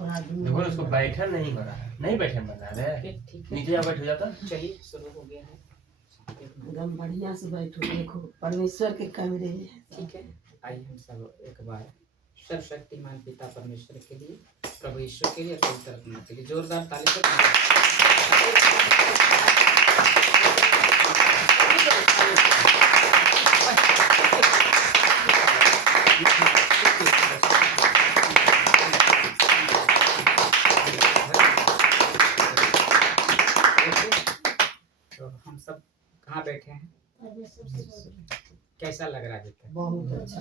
थोड़ा दूर देखो उसको बैठन नहीं हो रहा है, नहीं बैठन बन रहा है। ठीक है, नीचे जा बैठ हो जाता। चलिए शुरू हो गया है। एकदम बढ़िया से बैठो, देखो परमेश्वर के कैमरे में। ठीक है, आइए हम सब एक बार सर्वशक्तिमान पिता परमेश्वर के लिए, प्रभु ईश्वर के लिए और पवित्र आत्मा के लिए जोरदार ताली से तो हम सब कहाँ बैठे हैं? कैसा लग रहा है? बेटा बहुत अच्छा,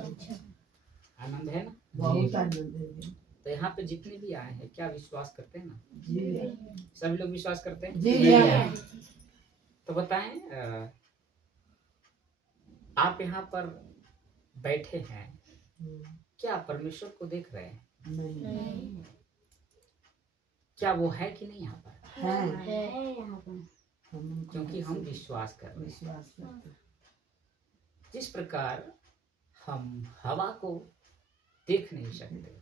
आनंद है ना? बहुत आनंद है। तो यहाँ पे जितने भी आए हैं क्या विश्वास करते हैं ना? जी सभी लोग विश्वास करते हैं? जी। तो बताएं, आप यहाँ पर बैठे हैं, क्या परमेश्वर को देख रहे हैं? नहीं क्या वो है कि नहीं यहाँ पर? है, क्योंकि हम विश्वास कर रहे हैं। विश्वास करते हैं। जिस प्रकार हम हवा को देख नहीं सकते,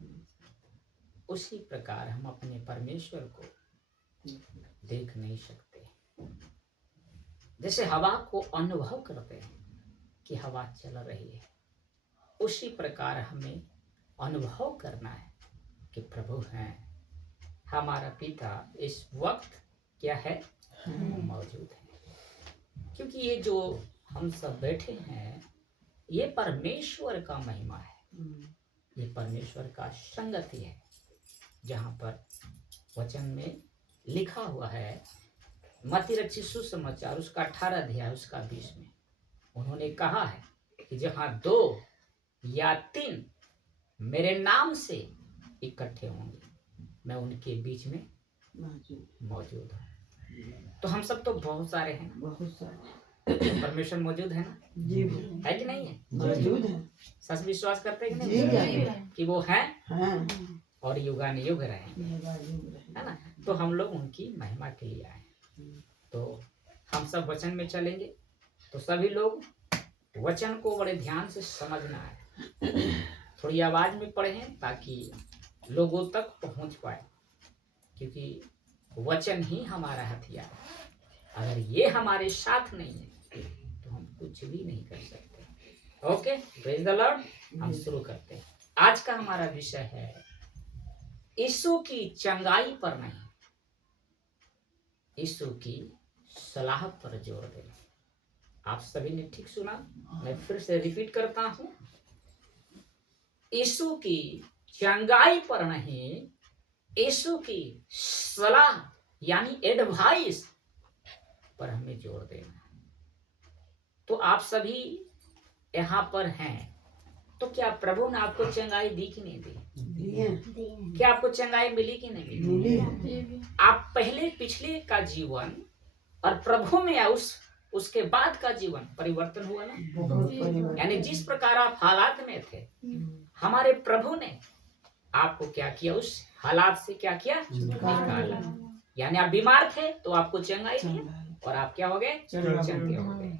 उसी प्रकार हम अपने परमेश्वर को देख नहीं सकते। जैसे हवा को अनुभव करते हैं कि हवा चल रही है, उसी प्रकार हमें अनुभव करना है कि प्रभु हैं, हमारा पिता इस वक्त क्या है? मौजूद है। क्योंकि ये जो हम सब बैठे हैं, ये परमेश्वर का महिमा है, ये परमेश्वर का संगति है। जहाँ पर वचन में लिखा हुआ है, मत्ती रचित सुसमाचार उसका 18 अध्याय उसका 20 में उन्होंने कहा है कि जहाँ 2 या 3 मेरे नाम से इकट्ठे होंगे, मैं उनके बीच में मौजूद हूँ। तो हम सब तो बहुत सारे हैं, बहुत सारे परमेश्वर मौजूद है ना? जी है कि नहीं है? मौजूद है। सच विश्वास करते हैं कि जी नहीं कि वो है हाँ, और युगानुयुग रहेंगे, है ना? तो हम लोग उनकी महिमा के लिए आए। तो हम सब वचन में चलेंगे, तो सभी लोग वचन को बड़े ध्यान से समझना है। थोड़ी आवाज में पढ़ें ताकि लोगों तक पहुंच पाए, क्योंकि वचन ही हमारा हथियार है। अगर ये हमारे साथ नहीं है तो हम कुछ भी नहीं कर सकते। Okay, praise the Lord. हम शुरू करते हैं। आज का हमारा विषय है यीशु की चंगाई पर नहीं, यीशु की सलाह पर जोर देना। आप सभी ने ठीक सुना, मैं फिर से रिपीट करता हूं, यीशु की चंगाई पर नहीं, यीशु की सलाह यानी एडवाइस पर हमें जोर देना है। तो आप सभी यहाँ पर हैं, तो क्या प्रभु ने आपको चंगाई दी कि नहीं दी? क्या आपको चंगाई मिली कि नहीं मिली? आप पहले पिछले का जीवन और प्रभु में उसके बाद का जीवन परिवर्तन हुआ ना? यानी जिस प्रकार आप हालात में थे, हमारे प्रभु ने आपको क्या किया? उस हालात से क्या किया? निकाला। यानी आप बीमार थे तो आपको चंगाई दिया और आप क्या हो गए? चंगे हो गए।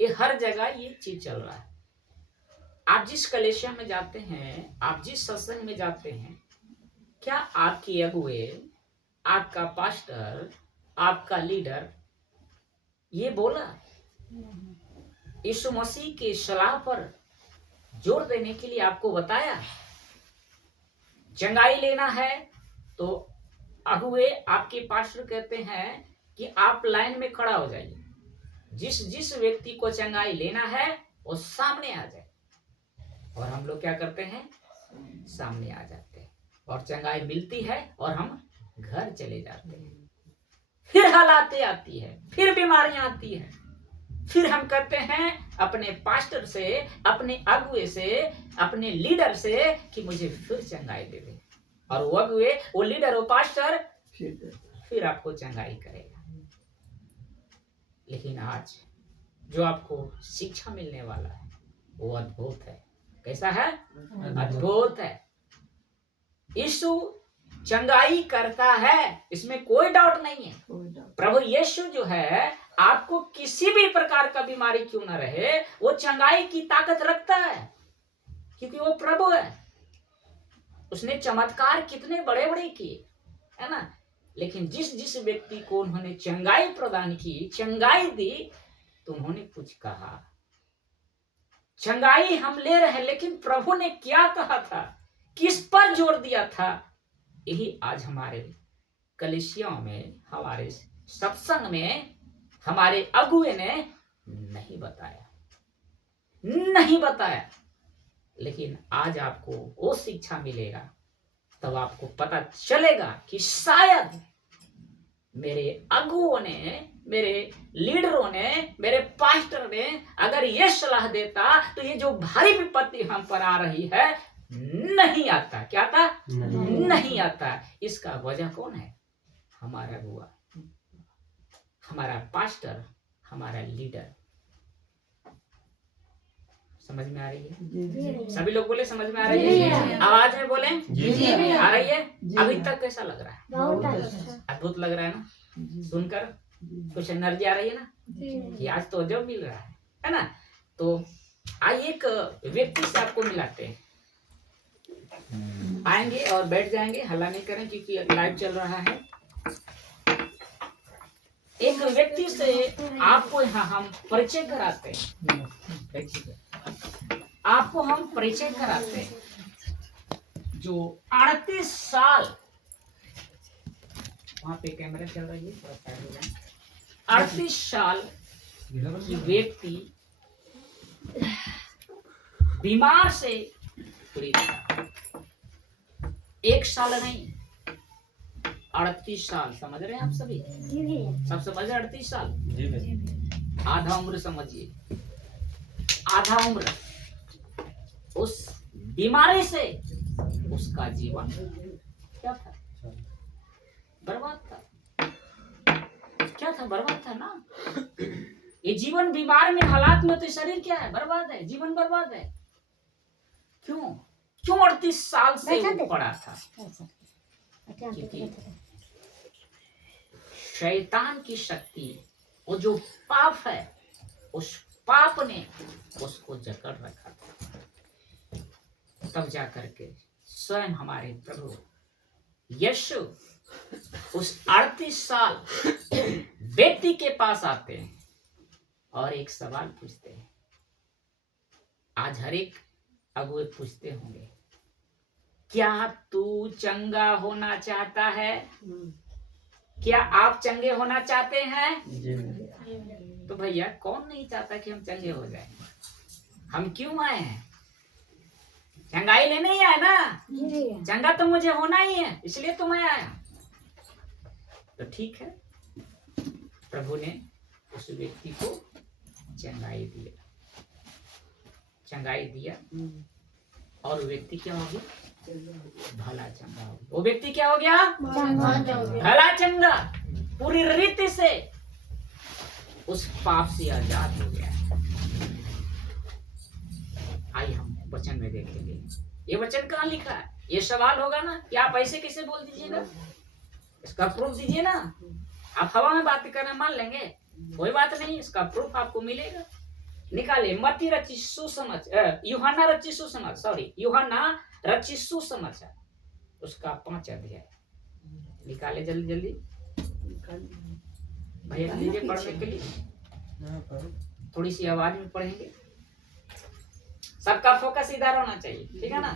ये हर जगह ये चीज चल रहा है। आप जिस कलेशिया में जाते हैं, आप जिस सत्संग में जाते हैं, क्या आपकी अगुए, आपका पास्टर, आपका लीडर ये बोला यीशु मसीह की सलाह पर जोर देने के लिए आपको बताया? चंगाई लेना है तो अगुए आपके पास्टर कहते हैं कि आप लाइन में खड़ा हो जाइए, जिस व्यक्ति को चंगाई लेना है वो सामने आ जाए। और हम लोग क्या करते हैं? सामने आ जाते हैं और चंगाई मिलती है और हम घर चले जाते हैं। फिर हालातें आती है, फिर बीमारियां आती है, फिर हम कहते हैं अपने पास्टर से, अपने अगुए से, अपने लीडर से कि मुझे फिर चंगाई दे दे। और वो अगुए, वो लीडर, वो पास्टर फिर आपको चंगाई करेगा। लेकिन आज जो आपको शिक्षा मिलने वाला है वो अद्भुत है। कैसा है? अद्भुत है। यीशु चंगाई करता है, इसमें कोई डाउट नहीं है। प्रभु यीशु जो है, आपको किसी भी प्रकार का बीमारी क्यों ना रहे, वो चंगाई की ताकत रखता है, क्योंकि वो प्रभु है। उसने चमत्कार कितने बड़े बड़े किए, है ना। लेकिन जिस जिस व्यक्ति को उन्होंने चंगाई प्रदान की, चंगाई दी, तो उन्होंने कुछ कहा, चंगाई हम ले रहे हैं, लेकिन प्रभु ने क्या कहा था, किस पर जोर दिया था, यही आज हमारे कलीसियाओं में, हमारे सत्संग में हमारे अगुए ने नहीं बताया, नहीं बताया। लेकिन आज आपको वो शिक्षा मिलेगा, तब आपको पता चलेगा कि शायद मेरे अगुओं ने, मेरे लीडरों ने, मेरे पास्टर ने अगर ये सलाह देता तो ये जो भारी विपत्ति हम पर आ रही है नहीं आता। क्या आता? नहीं आता। इसका वजह कौन है? हमारा अगुआ, हमारा पास्टर, हमारा लीडर। समझ में आ रही है? सभी लोग बोले समझ में आ रही है? आवाज में बोले आ रही है? अभी तक कैसा लग रहा है? अद्भुत लग रहा है ना? सुनकर कुछ एनर्जी आ रही है ना कि आज तो जब मिल रहा है ना। तो आइए एक व्यक्ति से आपको मिलाते हैं, आएंगे और बैठ जाएंगे, हल्ला नहीं करें क्योंकि लाइव चल रहा है। एक व्यक्ति से आपको यहाँ हम परिचय कराते हैं, आपको हम परिचय कराते हैं, जो 38 साल, वहां पे कैमरा चल रही है, 38 साल व्यक्ति बीमार से पीड़ित था। 1 साल नहीं, 38 साल। समझ रहे हैं आप सभी? सब समझ रहे? 38 साल आधा उम्र समझिए, आधा उम्र उस बीमारी से उसका जीवन क्या था? बर्बाद था। क्या था? बर्बाद था ना। ये जीवन बीमार में, हालात में, तो शरीर क्या है? बर्बाद है, जीवन बर्बाद है। क्यों? क्यों 38 साल से वो पड़ा था? क्योंकि शैतान की शक्ति, वो जो पाप है, उस पाप ने उसको जकड़ रखा था। तब जाकर के स्वयं हमारे प्रभु यीशु उस 38 साल व्यक्ति के पास आते हैं और एक सवाल पूछते हैं। आज हर एक अगुए पूछते होंगे, क्या तू चंगा होना चाहता है? क्या आप चंगे होना चाहते हैं? तो भैया कौन नहीं चाहता कि हम चंगे हो जाएं? हम क्यों आए हैं? चंगाई लेने ही आए ना। चंगा तो मुझे होना ही है, इसलिए तो मैं आया। तो ठीक है, प्रभु ने उस व्यक्ति को चंगाई दिया, चंगाई दिया, और व्यक्ति क्या हो गया? भला चंगा हो गया। वो व्यक्ति क्या हो गया? भला चंगा, पूरी रीति से उस पाप से आजाद हो गया। आइए हम वचन में देखेंगे, ये वचन कहाँ लिखा है। ये सवाल होगा ना कि आप ऐसे कैसे बोल दीजिएगा, इसका प्रूफ दीजिए ना। आप हवा में बात करना मान लेंगे, कोई बात नहीं, इसका प्रूफ आपको मिलेगा। निकालिए मत्ती रचित सुसमाचार, यूहन्ना रचित सुसमाचार, सॉरी यूहन्ना रचित सुसमाचार, उसका 5 अध्याय निकाले जल्दी जल्दी। भैया लीजिए पढ़ने के लिए, थोड़ी सी आवाज में पढ़ेंगे, सबका फोकस इधर होना चाहिए, ठीक है ना।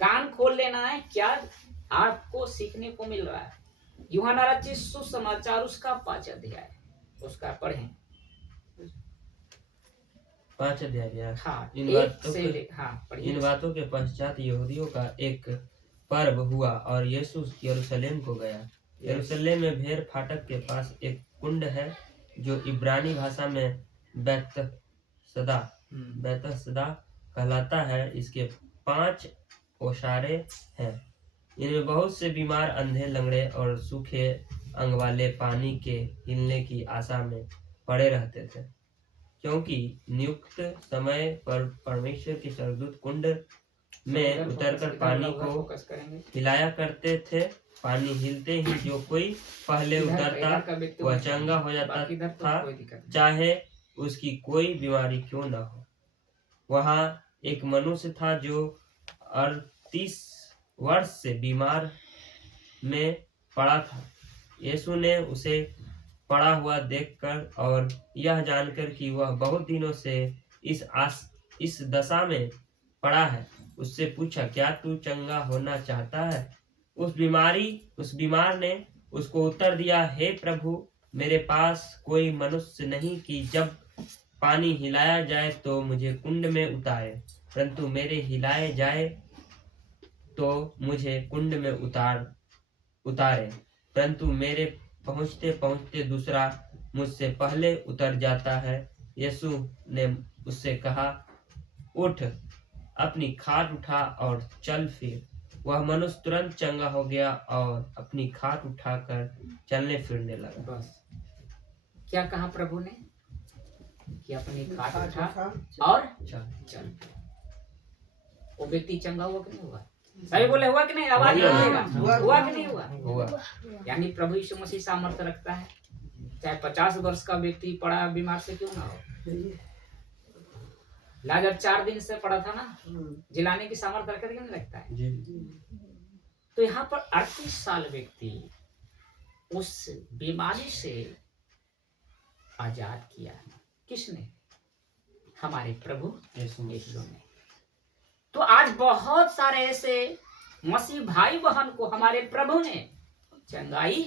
कान खोल लेना है, क्या आपको सीखने को मिल रहा है। यूहन्ना रचित सुसमाचार उसका 5 अध्याय, उसका पढ़ें। 5 अध्याय। हाँ, इन बातों के पश्चात यहूदियों का एक पर्व हुआ और यीशु यरूशलेम को गया। यरूशलेम में भेड़ फाटक के पास एक कुंड है जो इब्रानी भाषा में बैतहसदा कहलाता है। इसके 5 ओसारे हैं। इनमें बहुत से बीमार, अंधे, लंगड़े और सूखे अंग वाले पानी के हिलने की आशा में पड़े रहते थे, क्योंकि नियुक्त समय पर परमेश्वर के स्वर्गदूत कुंड में उतरकर पानी को हिलाया करते थे। पानी हिलते ही जो कोई पहले उतरता वह चंगा हो जाता था, चाहे उसकी कोई बीमारी क्यों न हो। वहाँ एक मनुष्य था जो 38 वर्ष से बीमार में पड़ा था। यीशु ने उसे पड़ा हुआ देखकर और यह जानकर कि वह बहुत दिनों से इस दशा में पड़ा है, उससे पूछा, क्या तू चंगा होना चाहता है? उस बीमार ने उसको उत्तर दिया, हे प्रभु, मेरे पास कोई मनुष्य नहीं कि जब पानी हिलाया जाए तो मुझे कुंड में उतारे, परंतु मेरे हिलाए जाए तो मुझे कुंड में उतारे, परंतु मेरे पहुंचते पहुंचते दूसरा मुझसे पहले उतर जाता है। यीशु ने उससे कहा, उठ, अपनी खाट उठा और चल फिर। वह मनुष्य तुरंत चंगा हो गया और अपनी खाट उठाकर चलने फिरने लगा। बस क्या कहा प्रभु ने कि अपनी खाट उठा और चल। वो व्यक्ति चंगा हुआ कि नहीं हुआ? सही बोले, हुआ कि नहीं? आवाज बोलेगा, हुआ कि नहीं हुआ? यानी प्रभु यीशु मसीह सामर्थ्य रखता है, चाहे 50 वर्ष का व्यक्ति पड़ा बीमार से क्यों ना हो। लाजर 4 दिन से पड़ा था ना, जिलाने की सामर्थ्य रखता है कि नहीं रखता है? तो यहाँ पर 38 साल व्यक्ति उस बीमारी से आजाद किया। किसने? हमारे प्रभु यीशु ने। तो आज बहुत सारे ऐसे मसीह भाई बहन को हमारे प्रभु ने चंगाई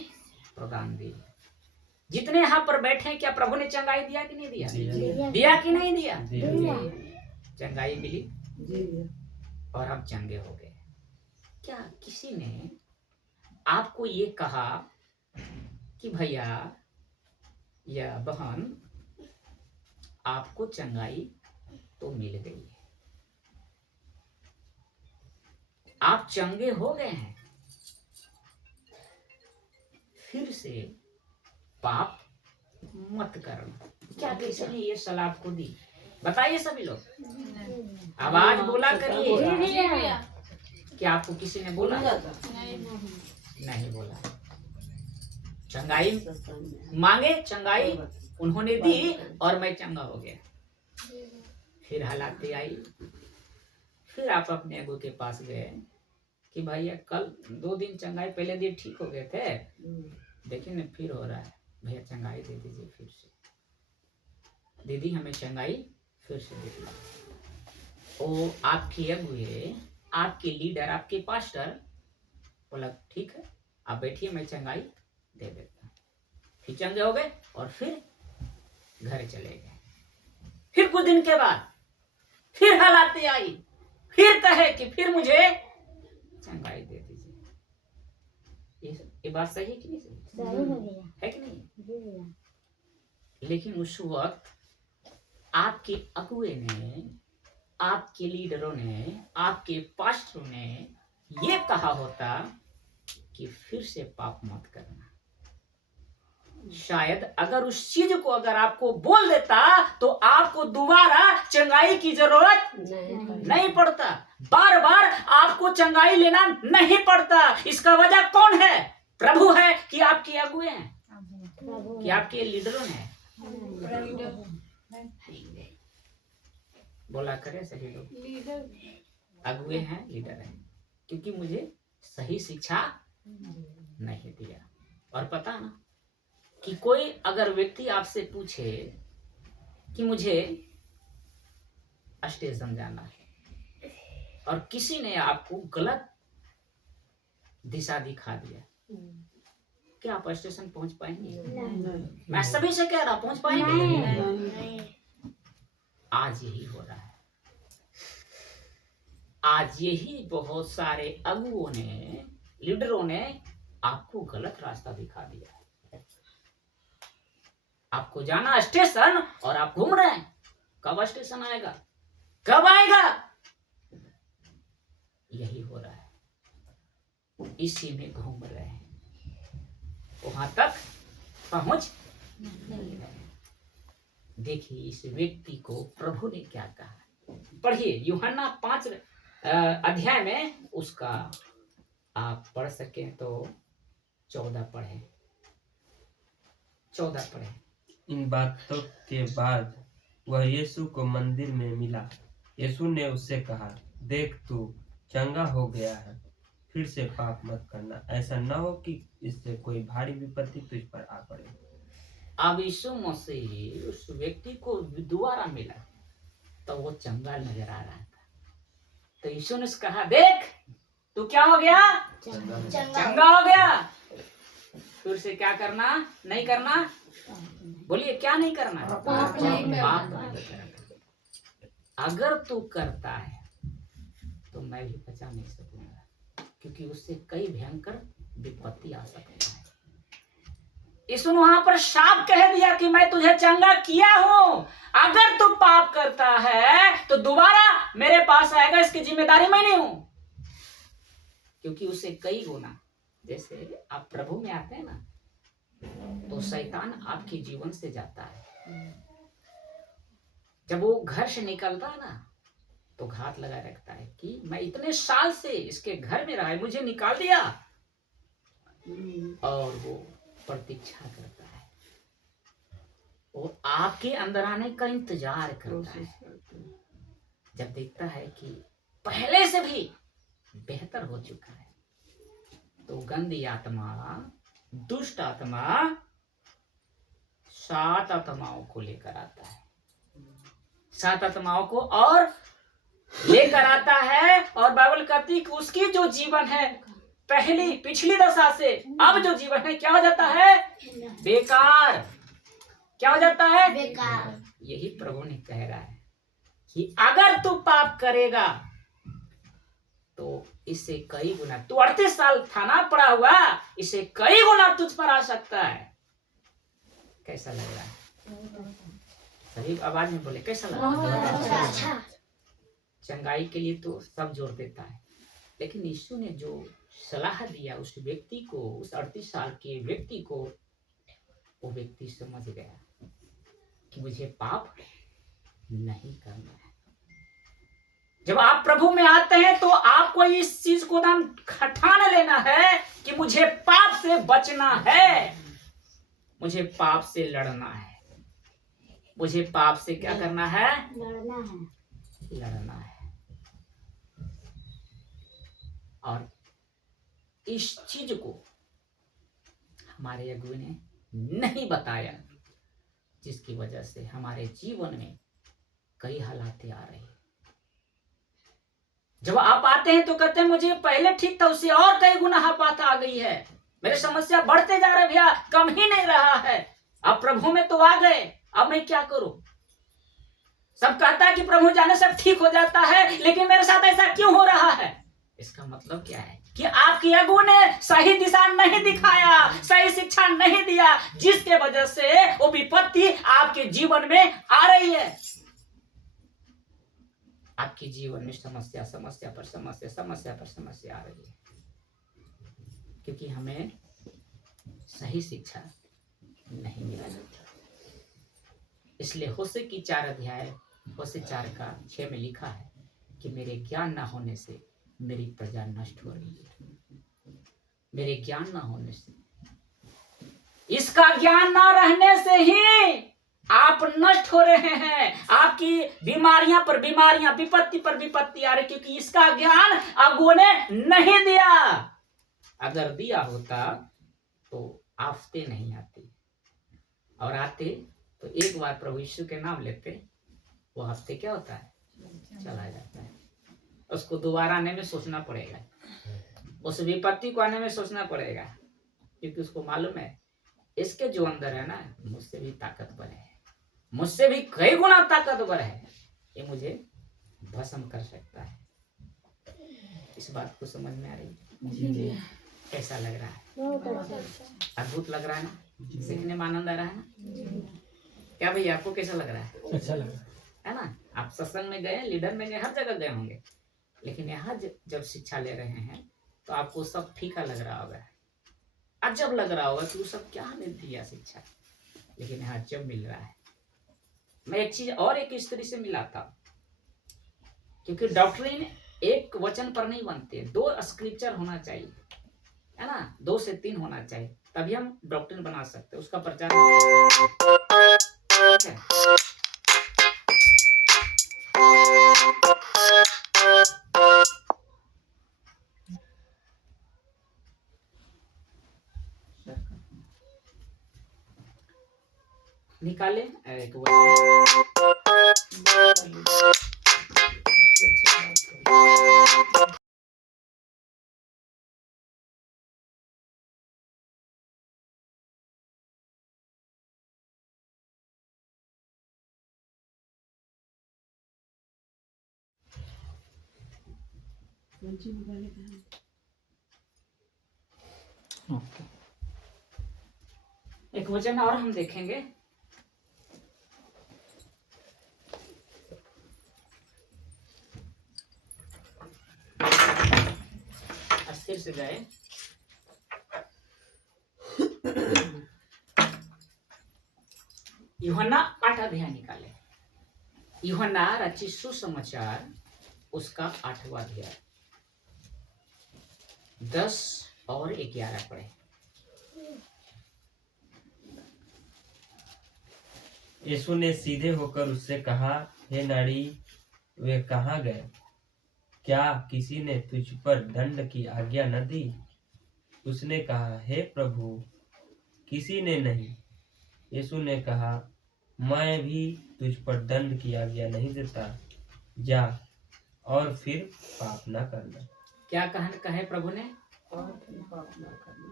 प्रदान दी। जितने यहाँ पर बैठे, क्या प्रभु ने चंगाई दिया कि नहीं दिया? दिया कि नहीं दिया? चंगाई मिली और आप चंगे हो गए। क्या किसी ने आपको ये कहा कि भैया या बहन, आपको चंगाई तो मिल गई है, आप चंगे हो गए हैं, फिर से पाप मत करना? क्या किसी ने ये सलाह आपको दी? बताइए सभी लोग, आवाज बोला करिए। क्या आपको किसी ने बोला? नहीं बोला। चंगाई मांगे, चंगाई उन्होंने दी और मैं चंगा हो गया। फिर हालातें आई, फिर आप अपने अगुआ के पास गए कि भैया कल 2 दिन चंगाई, पहले दिन ठीक हो गए थे, देखिए ना फिर हो रहा है, भैया चंगाई दे दीजिए फिर से। दीदी हमें चंगाई फिर से दे दीजिए। वो आपके अगुए, आपके लीडर, आपके पास्टर बोला ठीक है, आप बैठिए, मैं चंगाई दे देता हूँ। फिर चंगे हो गए और फिर घर चले गए। फिर कुछ दिन के बाद फिर हालातें आई, फिर कहे कि फिर मुझे चंगाई दे दीजिए। ये बात सही है कि नहीं? सही है कि नहीं? लेकिन उस वक्त आपके अगुए ने, आपके लीडरों ने, आपके पास्टरों ने ये कहा होता कि फिर से पाप मत करना। शायद अगर उस चीज को अगर आपको बोल देता तो आपको दोबारा चंगाई की जरूरत नहीं पड़ता, बार बार आपको चंगाई लेना नहीं पड़ता। इसका वजह कौन है? प्रभु है कि आपके अगुए हैं, कि आपके लीडरों ने? बोला करे सभी लोग, अगुए हैं, लीडर हैं, क्योंकि मुझे सही शिक्षा नहीं दिया। और पता ना कि कोई अगर व्यक्ति आपसे पूछे कि मुझे स्टेशन जाना है और किसी ने आपको गलत दिशा दिखा दिया, क्या आप स्टेशन पहुंच पाएंगे? मैं सभी से कह रहा, पहुंच पाएंगे? आज यही हो रहा है। आज यही बहुत सारे अगुओं ने, लीडरों ने आपको गलत रास्ता दिखा दिया है। आपको जाना स्टेशन और आप घूम रहे हैं। कब स्टेशन आएगा, कब आएगा? यही हो रहा है, इसी में घूम रहे हैं, वहां तक पहुंच नहीं रहे। देखिए इस व्यक्ति को प्रभु ने क्या कहा, पढ़िए यूहन्ना 5 अध्याय में, उसका आप पढ़ सकें तो 14 पढ़ें। 14 पढ़ें। इन बातों के बाद वह यीशु को मंदिर में मिला। यीशु ने उससे कहा, देख तू चंगा हो गया है, फिर से पाप मत करना, ऐसा न हो कि इससे कोई भारी विपत्ति तुझ पर आ पड़े। अब यीशु मसीह उस व्यक्ति को दोबारा मिला तो वो चंगा नजर आ रहा था। तो यीशु ने कहा, देख तू क्या हो गया, चंगा हो गया। फिर से क्या करना, नहीं करना, बोलिए क्या नहीं करना, पाप नहीं करना। अगर तू करता है तो मैं भी बचा नहीं सकूंगा, क्योंकि उससे कई भयंकर विपत्ति आ सकती है। यीशु ने वहां पर शाप कह दिया कि मैं तुझे चंगा किया हूं, अगर तू पाप करता है तो दोबारा मेरे पास आएगा, इसकी जिम्मेदारी मैं नहीं हूं। क्योंकि उससे कई गुना, जैसे आप प्रभु में आते हैं ना, तो शैतान आपके जीवन से जाता है। जब वो घर से निकलता है ना, तो घात लगा रखता है कि मैं इतने साल से इसके घर में रहा है, मुझे निकाल दिया। और वो प्रतीक्षा करता है, वो आपके अंदर आने का इंतजार करता है। जब देखता है कि पहले से भी बेहतर हो चुका है, तो गंदी आत्मा, दुष्ट आत्मा 7 आत्माओं को लेकर आता है, 7 आत्माओं को और लेकर आता है। और बाइबल कहती है कि उसकी जो जीवन है पिछली दशा से अब जो जीवन है क्या हो जाता है, बेकार। क्या हो जाता है, बेकार। यही प्रभु ने कह रहा है कि अगर तू पाप करेगा तो इससे कई गुना, तू 38 साल थाना पड़ा हुआ, इससे कई गुना तुझ पर आ सकता है। कैसा लग रहा है, सही आवाज में बोले, कैसा लग रहा है। चंगाई के लिए तो सब जोर देता है, लेकिन यीशु ने जो सलाह दिया उस व्यक्ति को, उस 38 साल के व्यक्ति को, वो व्यक्ति समझ गया कि मुझे पाप नहीं करना है। जब आप प्रभु में आते हैं तो आपको इस चीज को ठान लेना है कि मुझे पाप से बचना है, मुझे पाप से लड़ना है, मुझे पाप से क्या करना है, लड़ना है। और इस चीज को हमारे अगुवे ने नहीं बताया, जिसकी वजह से हमारे जीवन में कई हालातें आ रही है। जब आप आते हैं तो कहते हैं मुझे पहले ठीक था, उससे और कई गुना बात आ गई है, मेरी समस्या बढ़ते जा रहा है भैया, कम ही नहीं रहा है। अब प्रभु में तो आ गए, अब मैं क्या करूं। सब कहता है कि प्रभु जाने सब ठीक हो जाता है, लेकिन मेरे साथ ऐसा क्यों हो रहा है। इसका मतलब क्या है कि आपकी अगुओं ने सही दिशा नहीं दिखाया, सही शिक्षा नहीं दिया, जिसके वजह से वो विपत्ति आपके जीवन में आ रही है। आपके जीवन में समस्या समस्या पर समस्या, समस्या पर समस्या आ रही है, क्योंकि हमें सही शिक्षा नहीं मिला जाती। इसलिए होशे की 4 अध्याय, होशे 4 का 6 में लिखा है कि मेरे ज्ञान ना होने से मेरी प्रजा नष्ट हो रही है। मेरे ज्ञान ना होने से, इसका ज्ञान ना रहने से ही आप नष्ट हो रहे हैं। आपकी बीमारियां पर बीमारियां, विपत्ति पर विपत्ति आ रही, क्योंकि इसका ज्ञान अगुओं ने नहीं दिया। अगर दिया होता तो आफते नहीं आती, और आते तो एक बार प्रभु यीशु के नाम लेते, वो हफ्ते क्या होता है, चला जाता है। उसको दोबारा आने में सोचना पड़ेगा, उस विपत्ति को आने में सोचना पड़ेगा, क्योंकि उसको मालूम है इसके जो अंदर है ना, मुझसे भी ताकतवर है, मुझसे भी कई गुना ताकतवर है, ये मुझे भस्म कर सकता है। इस बात को समझ में आ रही है? कैसा लग रहा है, अद्भुत लग रहा है ना, सीखने में आनंद आ रहा है ना। क्या भैया आपको कैसा लग रहा है? अच्छा लग रहा है ना। आप सत्संग में गए, लीडर में गए, हर जगह गए होंगे, लेकिन यहाँ जब शिक्षा ले रहे हैं तो आपको सब फीका लग रहा होगा, अजब लग रहा होगा कि वो सब क्या ने दिया शिक्षा, लेकिन यहाँ जब मिल रहा है। मैं एक चीज और एक स्त्री से मिला था, क्योंकि डॉक्टरीन एक वचन पर नहीं बनते, 2 स्क्रिप्चर होना चाहिए, है ना, 2 से 3 होना चाहिए, तभी हम डॉक्टरीन बना सकते हैं, उसका प्रचार ठीक है। निकाले एक वचन। ओके, एक वचन और हम देखेंगे। अस्थिर से जाए। यूहन्ना 8 अध्याय निकाले। यूहन्ना रचित सुसमाचार उसका 8वां अध्याय 10 और 11 पढ़े। यीशु ने सीधे होकर उससे कहा, हे नारी, वे कहाँ गए? क्या किसी ने तुझ पर दंड की आज्ञा न दी? उसने कहा, हे प्रभु, किसी ने नहीं। यीशु ने कहा, मैं भी तुझ पर दंड की आज्ञा नहीं देता, जा और फिर पाप न करना। क्या कहे प्रभु ने?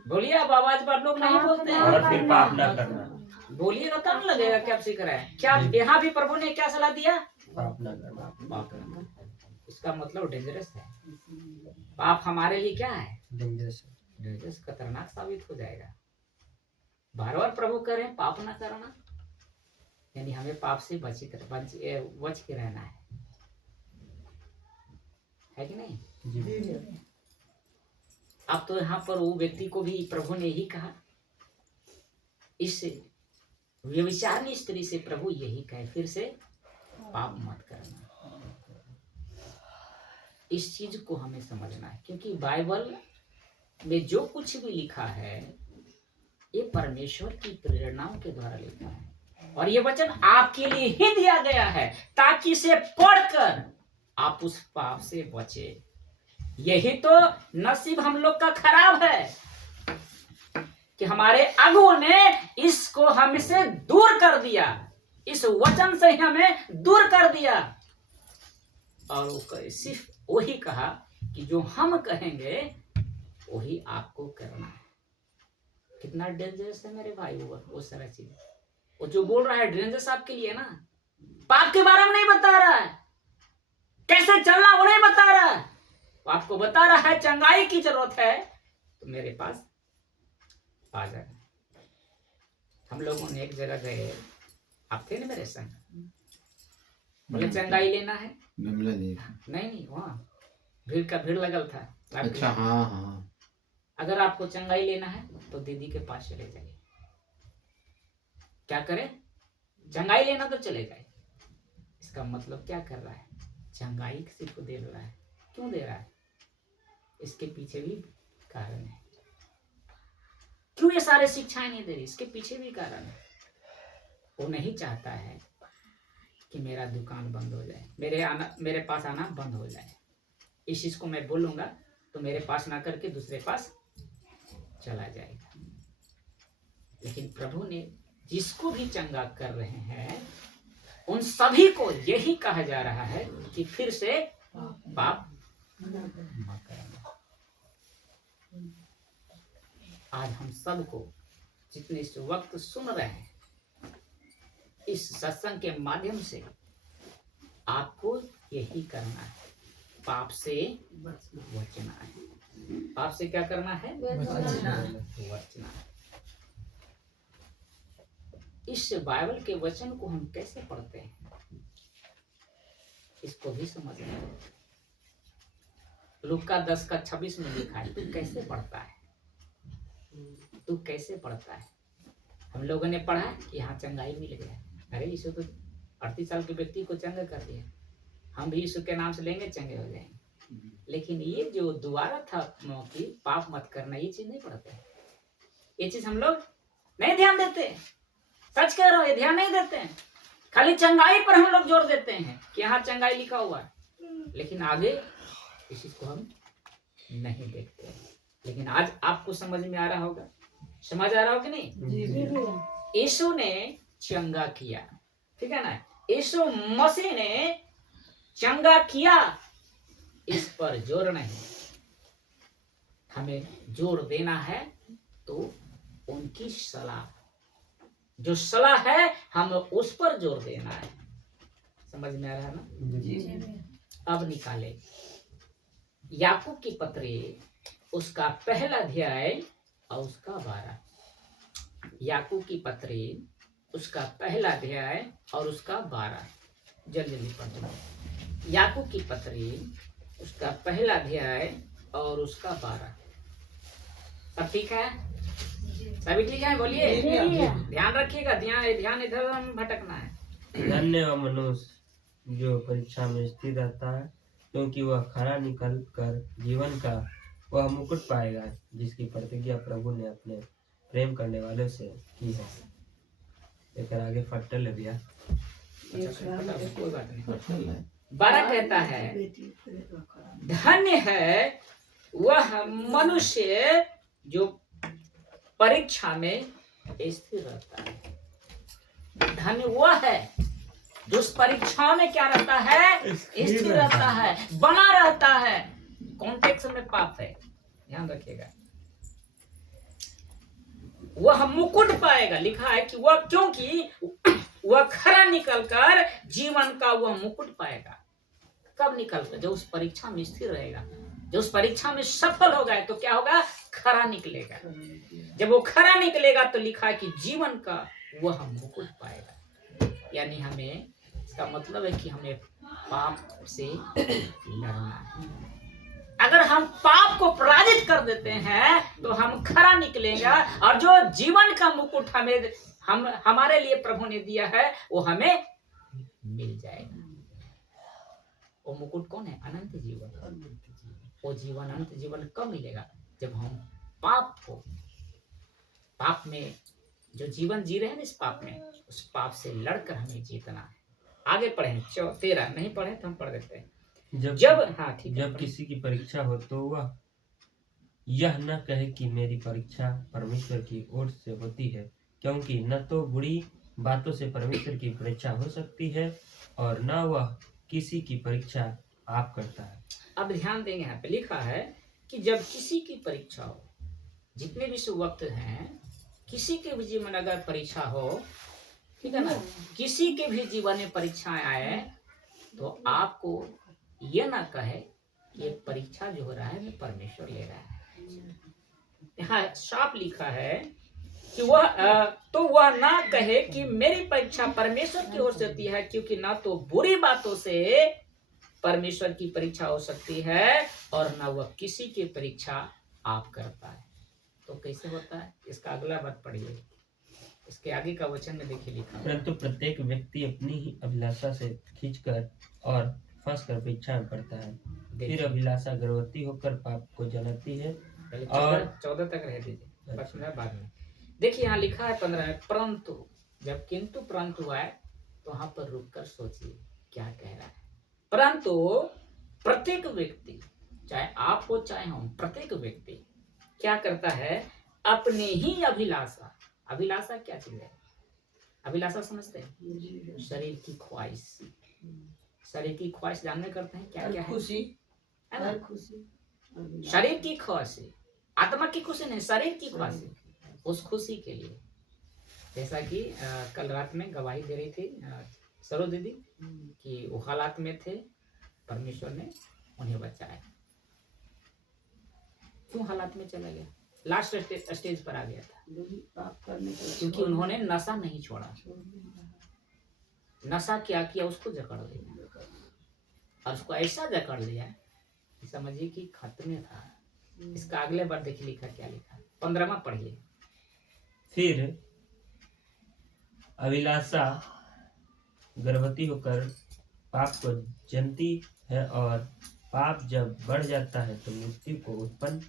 बोलिए, अब आवाज पर लोग नहीं बोलते हैं। और फिर पाप न करना। बोलिएगा तब लगेगा क्या आप सीख रहे हैं। क्या यहाँ भी प्रभु ने क्या सलाह दिया? पाप न करना। पाप करना। इसका मतलब डेंजरस है। पाप हमारे लिए क्या है? डेंजरस, खतरनाक साबित हो जाएगा। बार बार प्रभु कह रहे हैं पाप न करना, यानी हमें पाप से बच के रहना है कि नहीं? जी। अब तो यहाँ पर वो व्यक्ति को भी प्रभु ने यही कहा। इस व्यभिचारिणी स्त्री से प्रभु यही कहे, फिर से पाप मत करना। इस चीज को हमें समझना है, क्योंकि बाइबल में जो कुछ भी लिखा है ये परमेश्वर की प्रेरणाओं के द्वारा लिखा है, और ये वचन आपके लिए ही दिया गया है ताकि इसे पढ़कर आप उस पाप से बचे। यही तो नसीब हम लोग का खराब है कि हमारे अगुओं ने इसको हमसे दूर कर दिया, इस वचन से हमें दूर कर दिया। और वो सिर्फ वही कहा कि जो हम कहेंगे वही आपको करना है। कितना डेंजरस है मेरे भाई वो सारा चीज। वो जो बोल रहा है डेंजरस आपके लिए ना, पाप के बारे में नहीं बता रहा है, कैसे चलना वो नहीं बता रहा है। वो आपको बता रहा है चंगाई की जरूरत है तो मेरे पास आ जाना। हम लोगों ने एक जगह गए, आप थे ना मेरे संग, बोले चंगाई लेना है। नहीं, वहाँ भीड़ लगल था। अच्छा, हाँ। अगर आपको चंगाई लेना है तो दीदी के पास चले जाइए। क्या करे? चंगाई लेना तो चले जाए। इसका मतलब क्या कर रहा है? चंगाई किसी को दे रहा है। क्यों दे रहा है? इसके पीछे भी कारण है। क्यों ये सारे शिक्षाएं नहीं दे रही? इसके पीछे भी कारण है। वो नहीं चाहता है कि मेरा दुकान बंद हो जाए, मेरे पास आना बंद हो जाए। इस चीज को मैं बोलूंगा तो मेरे पास ना करके दूसरे पास चला जाएगा। लेकिन प्रभु ने जिसको भी चंगा कर रहे हैं उन सभी को यही कहा जा रहा है कि फिर से पाप मत करना। आज हम सबको जितने इस वक्त सुन रहे हैं इस सत्संग के माध्यम से आपको यही करना है, पाप से बचना है। पाप से क्या करना है? बचना। इस बाइबल के वचन को हम कैसे पढ़ते हैं इसको भी समझना है। लूका 10:26 में लिखा है, तू कैसे पढ़ता है? तू कैसे पढ़ता है? हम लोगों ने पढ़ा कि यहाँ चंगाई मिल गया। अरे यीशु तो 38 साल के व्यक्ति को चंगा कर दिया, हम भी यीशु के नाम से लेंगे, चंगे हो जाएंगे। लेकिन ये जो दोबारा था कि पाप मत करना, ये चीज नहीं पढ़ते। ये चीज हम लोग नहीं ध्यान देते। सच कह रहा हूं, ये ध्यान नहीं देते हैं। खाली चंगाई पर हम लोग जोर देते हैं कि यहाँ चंगाई लिखा हुआ है, लेकिन आगे इस चीज को हम नहीं देखते। लेकिन आज आपको समझ में आ रहा होगा, समझ आ रहा होगा कि नहीं? यीशु ने चंगा किया। ठीक है ना, यीशु मसीह ने चंगा किया, इस पर जोर नहीं। हमें जोर देना है तो उनकी सलाह, जो सलाह है हम उस पर जोर देना है। समझ में आ रहा है ना? अब निकाले याकूब की पत्री, उसका पहला अध्याय और उसका 12। याकूब की पत्री, उसका पहला अध्याय और उसका 12। जल्दी जल्दी पढ़ो। याकूब की पत्री, उसका पहला अध्याय और उसका 12। सब ठीक है? सभी ठीक है? बोलिए, ध्यान रखिएगा, ध्यान इधर हम भटकना है। धन्य वह मनुष्य जो परीक्षा में स्थिर रहता है, क्योंकि वह खरा निकल कर जीवन का वह मुकुट पाएगा, जिसकी प्रतिज्ञा प्रभु ने अपने प्रेम करने वालों से की है। एक आगे फट्टल ले भैया। कोई बात नहीं। 12 कहता है, धन्य है वह मनुष्य जो परीक्षा में स्थिर रहता है। धन्य वह है जो उस परीक्षा में क्या रहता है? स्थिर रहता है, बना रहता है। कॉन्टेक्स्ट में पाप है, ध्यान रखिएगा। वह मुकुट पाएगा, लिखा है कि वह, क्योंकि वह खरा निकलकर जीवन का वह मुकुट पाएगा। कब निकलकर? जब उस परीक्षा में स्थिर रहेगा, जो उस परीक्षा में सफल हो गए तो क्या होगा? खरा निकलेगा। जब वो खरा निकलेगा तो लिखा है कि जीवन का वह मुकुट पाएगा। यानी हमें, इसका मतलब है कि हमें पाप से लड़ना है। अगर हम पाप को पराजित कर देते हैं तो हम खरा निकलेगा, और जो जीवन का मुकुट हमारे लिए प्रभु ने दिया है वो हमें मिल जाएगा। वो मुकुट कौन है? अनंत जीवन। वो जीवन, अनंत जीवन कब मिलेगा? जब हम पाप में जो जीवन जी रहे हैं, इस पाप में, उस पाप से लड़कर हमें जीतना है। आगे पढ़ें, 13 नहीं पढ़े तो हम पढ़ देते हैं। हाँ ठीक है। जब किसी की परीक्षा हो तो वह यह न कहे कि मेरी परीक्षा परमेश्वर की ओर से होती है, क्योंकि न तो बुरी बातों से परमेश्वर की परीक्षा हो सकती है, और न वह किसी की परीक्षा आप करता है। अब ध्यान देंगे, यहाँ पे लिखा है कि जब किसी की परीक्षा हो, जितने भी वक्त हैं, किसी के भी जीवन अगर परीक्षा हो, ठीक है ना, किसी के भी जीवन में परीक्षाएं आए तो आपको ये ना कहे ये परीक्षा जो हो रहा है मैं परमेश्वर ले रहा है। यहाँ साफ लिखा है कि वह ना कहे कि मेरी परीक्षा परमेश्वर की ओर से होती है, क्योंकि ना तो बुरी बातों से परमेश्वर की परीक्षा हो सकती है, और ना वह किसी की परीक्षा आप करता है। तो कैसे होता है? इसका अगला बात पढ़िए, इसके आगे का वचन में देखिए लिखा। परंतु प्रत्येक व्यक्ति अपनी ही अभिलाषा से खींचकर और फंसकर परीक्षा में पड़ता है। फिर अभिलाषा गर्भवती होकर पाप को जन्मती है। और 14 तक रह दीजिए, 15 बाद में देखिए। यहाँ लिखा है 15 में, परंतु, जब किंतु परंतु आए तो वहां पर रुककर सोचिए क्या कह रहा है। परंतु प्रत्येक व्यक्ति, चाहे आप हो चाहे हम, प्रत्येक व्यक्ति क्या करता है? अपनी ही अभिलाषा। अभिलाषा क्या चीज है? अभिलाषा समझते हैं? शरीर की ख्वाहिश। शरीर की ख्वाहिश जानने करते हैं क्या क्या है? खुशी है ना? खुशी, शरीर की ख्वाहिश, आत्मा की खुशी नहीं, शरीर की ख्वाहिश। उस खुशी के लिए, जैसा कि कल रात में गवाही दे रही थी सरो दीदी कि वो हालात में थे, परमेश्वर ने उन्हें बचाया। क्यों हालात में चला गया? लास्ट स्टेज पर आ गया था, क्योंकि उन्होंने नशा नहीं छोड़ा। नशा क्या किया? उसको जकड़ लिया, और उसको ऐसा जकड़ लिया कि समझिए कि खत्म था। इसका अगले बार देखिए लिखा क्या लिखा, 15वां पढ़िए। फिर अभिलाषा गर्भवती होकर पाप को जनती है, और पाप जब बढ़ जाता है तो मृत्यु को उत्पन्न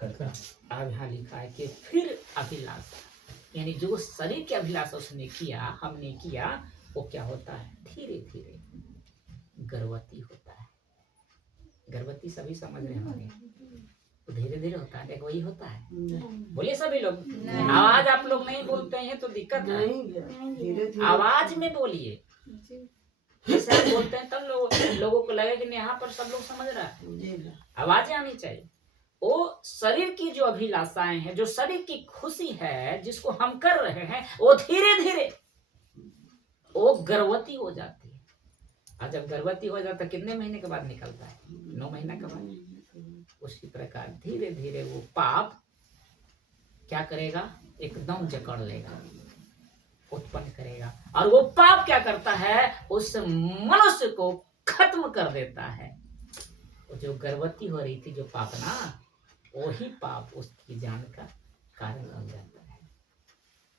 करता है। अब यहाँ लिखा है कि फिर अभिलाषा, यानी जो शरीर की अभिलाषा उसने किया, हमने किया, वो क्या होता है? धीरे धीरे गर्भवती होता है। गर्भवती सभी समझ रहे होंगे, तो धीरे धीरे होता है, देखो वही होता है। नहीं बोलिए सभी लोग, आवाज आप लोग नहीं बोलते हैं तो दिक्कत है। नहीं गया, धीरे धीरे आवाज में बोलिए, जैसे आप बोलते हैं तब लोगों को लगे कि नहीं यहाँ पर सब लोग समझ रहा है। जी ना। आवाजें आनी चाहिए। वो शरीर की जो अभिलाषाएं हैं, जो शरीर की खुशी है जिसको हम कर रहे हैं, वो धीरे धीरे वो गर्भवती हो जाती है। और जब गर्भवती हो जाता है कितने महीने के बाद निकलता है? 9 महीना के बाद। उसी प्रकार धीरे धीरे वो पाप क्या करेगा? एकदम जकड़ लेगा, उत्पन्न करेगा। और वो पाप क्या करता है? उस मनुष्य को खत्म कर देता है। वो जो गर्भवती हो रही थी जो पाप ना, वही पाप उसकी जान का कारण बन जाता है।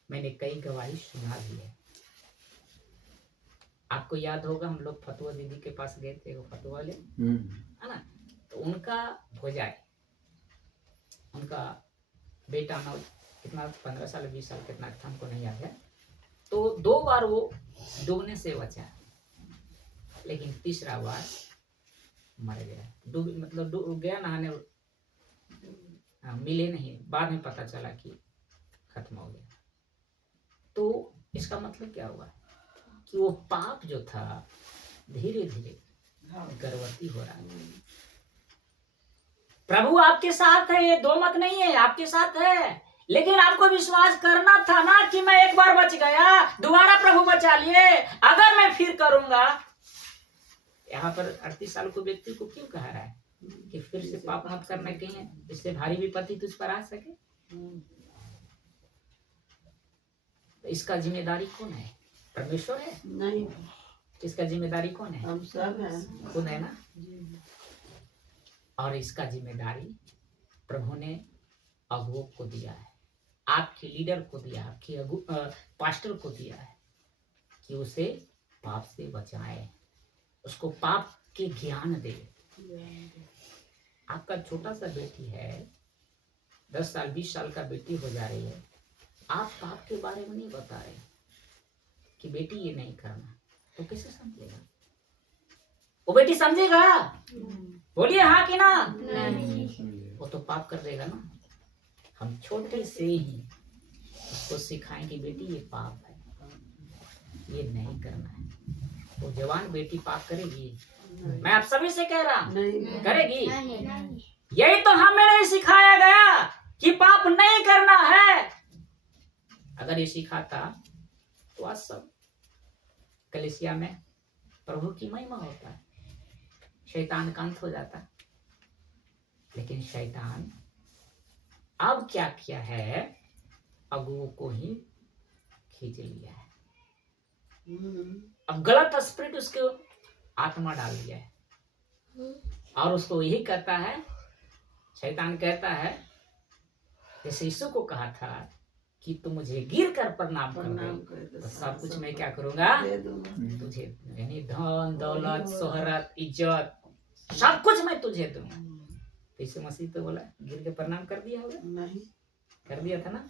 मैंने कई गवाही सुना भी है। आपको याद होगा हम लोग फतुआ दीदी के पास गए थे, वो फतुआ वाले है ना, तो उनका भोजाई, उनका बेटा ना कितना 15 साल 20 साल कितना था हमको नहीं याद है, तो 2 बार वो डूबने से बचा, लेकिन तीसरा बार मर गया। डूब गया नहाने, मिले नहीं, बाद में पता चला कि खत्म हो गया। तो इसका मतलब क्या हुआ कि वो पाप जो था धीरे धीरे गर्भवती हो रहा है। प्रभु आपके साथ है, ये दो मत नहीं है, आपके साथ है। लेकिन आपको विश्वास करना था ना कि मैं एक बार बच गया, दोबारा प्रभु बचा लिए, अगर मैं फिर करूंगा। यहाँ पर 38 साल को व्यक्ति को क्यों कहा रहा है कि फिर से पाप मत करना, कहीं इससे भारी विपत्ति तुझ पर आ सके? तो इसका जिम्मेदारी कौन है? परमेश्वर है? नहीं, इसका जिम्मेदारी कौन है? हम सब हैं। खुद है ना। जी। और इसका जिम्मेदारी प्रभु ने अगुओं को दिया है, आपके लीडर को दिया, आपके पास्टर को दिया है कि उसे पाप से बचाए, उसको पाप के ज्ञान दे। आपका छोटा सा बेटी है, 10 साल 20 साल का बेटी हो जा रही है, आप पाप के बारे में नहीं बता रहे कि बेटी ये नहीं करना, तो कैसे समझेगा? वो बेटी समझेगा? बोलिए हाँ कि ना? वो तो पाप कर देगा ना। हम छोटे से ही उसको सिखाएं कि बेटी ये पाप है, ये नहीं करना है। वो जवान बेटी पाप करेगी? मैं आप सभी से कह रहा हूं, करेगी? यही तो हमें नहीं सिखाया गया कि पाप नहीं करना है। अगर ये सिखाता तो आज सब कलीसिया में प्रभु की महिमा होता है, शैतान का अंत हो जाता। लेकिन शैतान अब क्या किया है? अगुओं को ही खींच लिया है। अब गलत स्पिरिट उसके आत्मा डाल दिया है और उसको यही कहता है, शैतान कहता है, जैसे यीशु को कहा था कि तू मुझे गिर कर प्रणाम कर, तो सब कुछ मैं क्या करूंगा? तुझे, यानी धन दौलत शोहरत इज्जत सब कुछ मैं तुझे दूंगा। तो यीशु मसीह तो बोला गिर के प्रणाम कर दिया होगा? नहीं कर दिया था ना?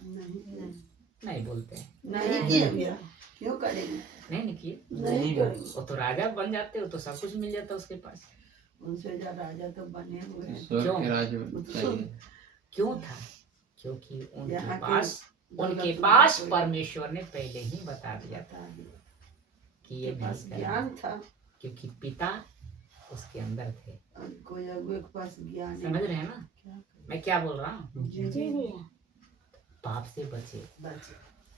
नहीं बोलते हैं, नहीं किया, क्यों करेंगे? नहीं किए, नहीं करेंगे। वो तो राजा बन जाते हो तो सब कुछ मिल जाता उसके पास। उनसे ज्यादा राजा तो बने हुए हैं। क्यों था? क्योंकि उनके पास परमेश्वर ने पहले ही बता दिया था कि ये नहीं ज्ञान था, क्योंकि पिता उसके अंदर थे। कोई अगुए के पास ज्ञान समझ रहे हैं ना मैं क्या बोल रहा हूँ? पाप से बचे,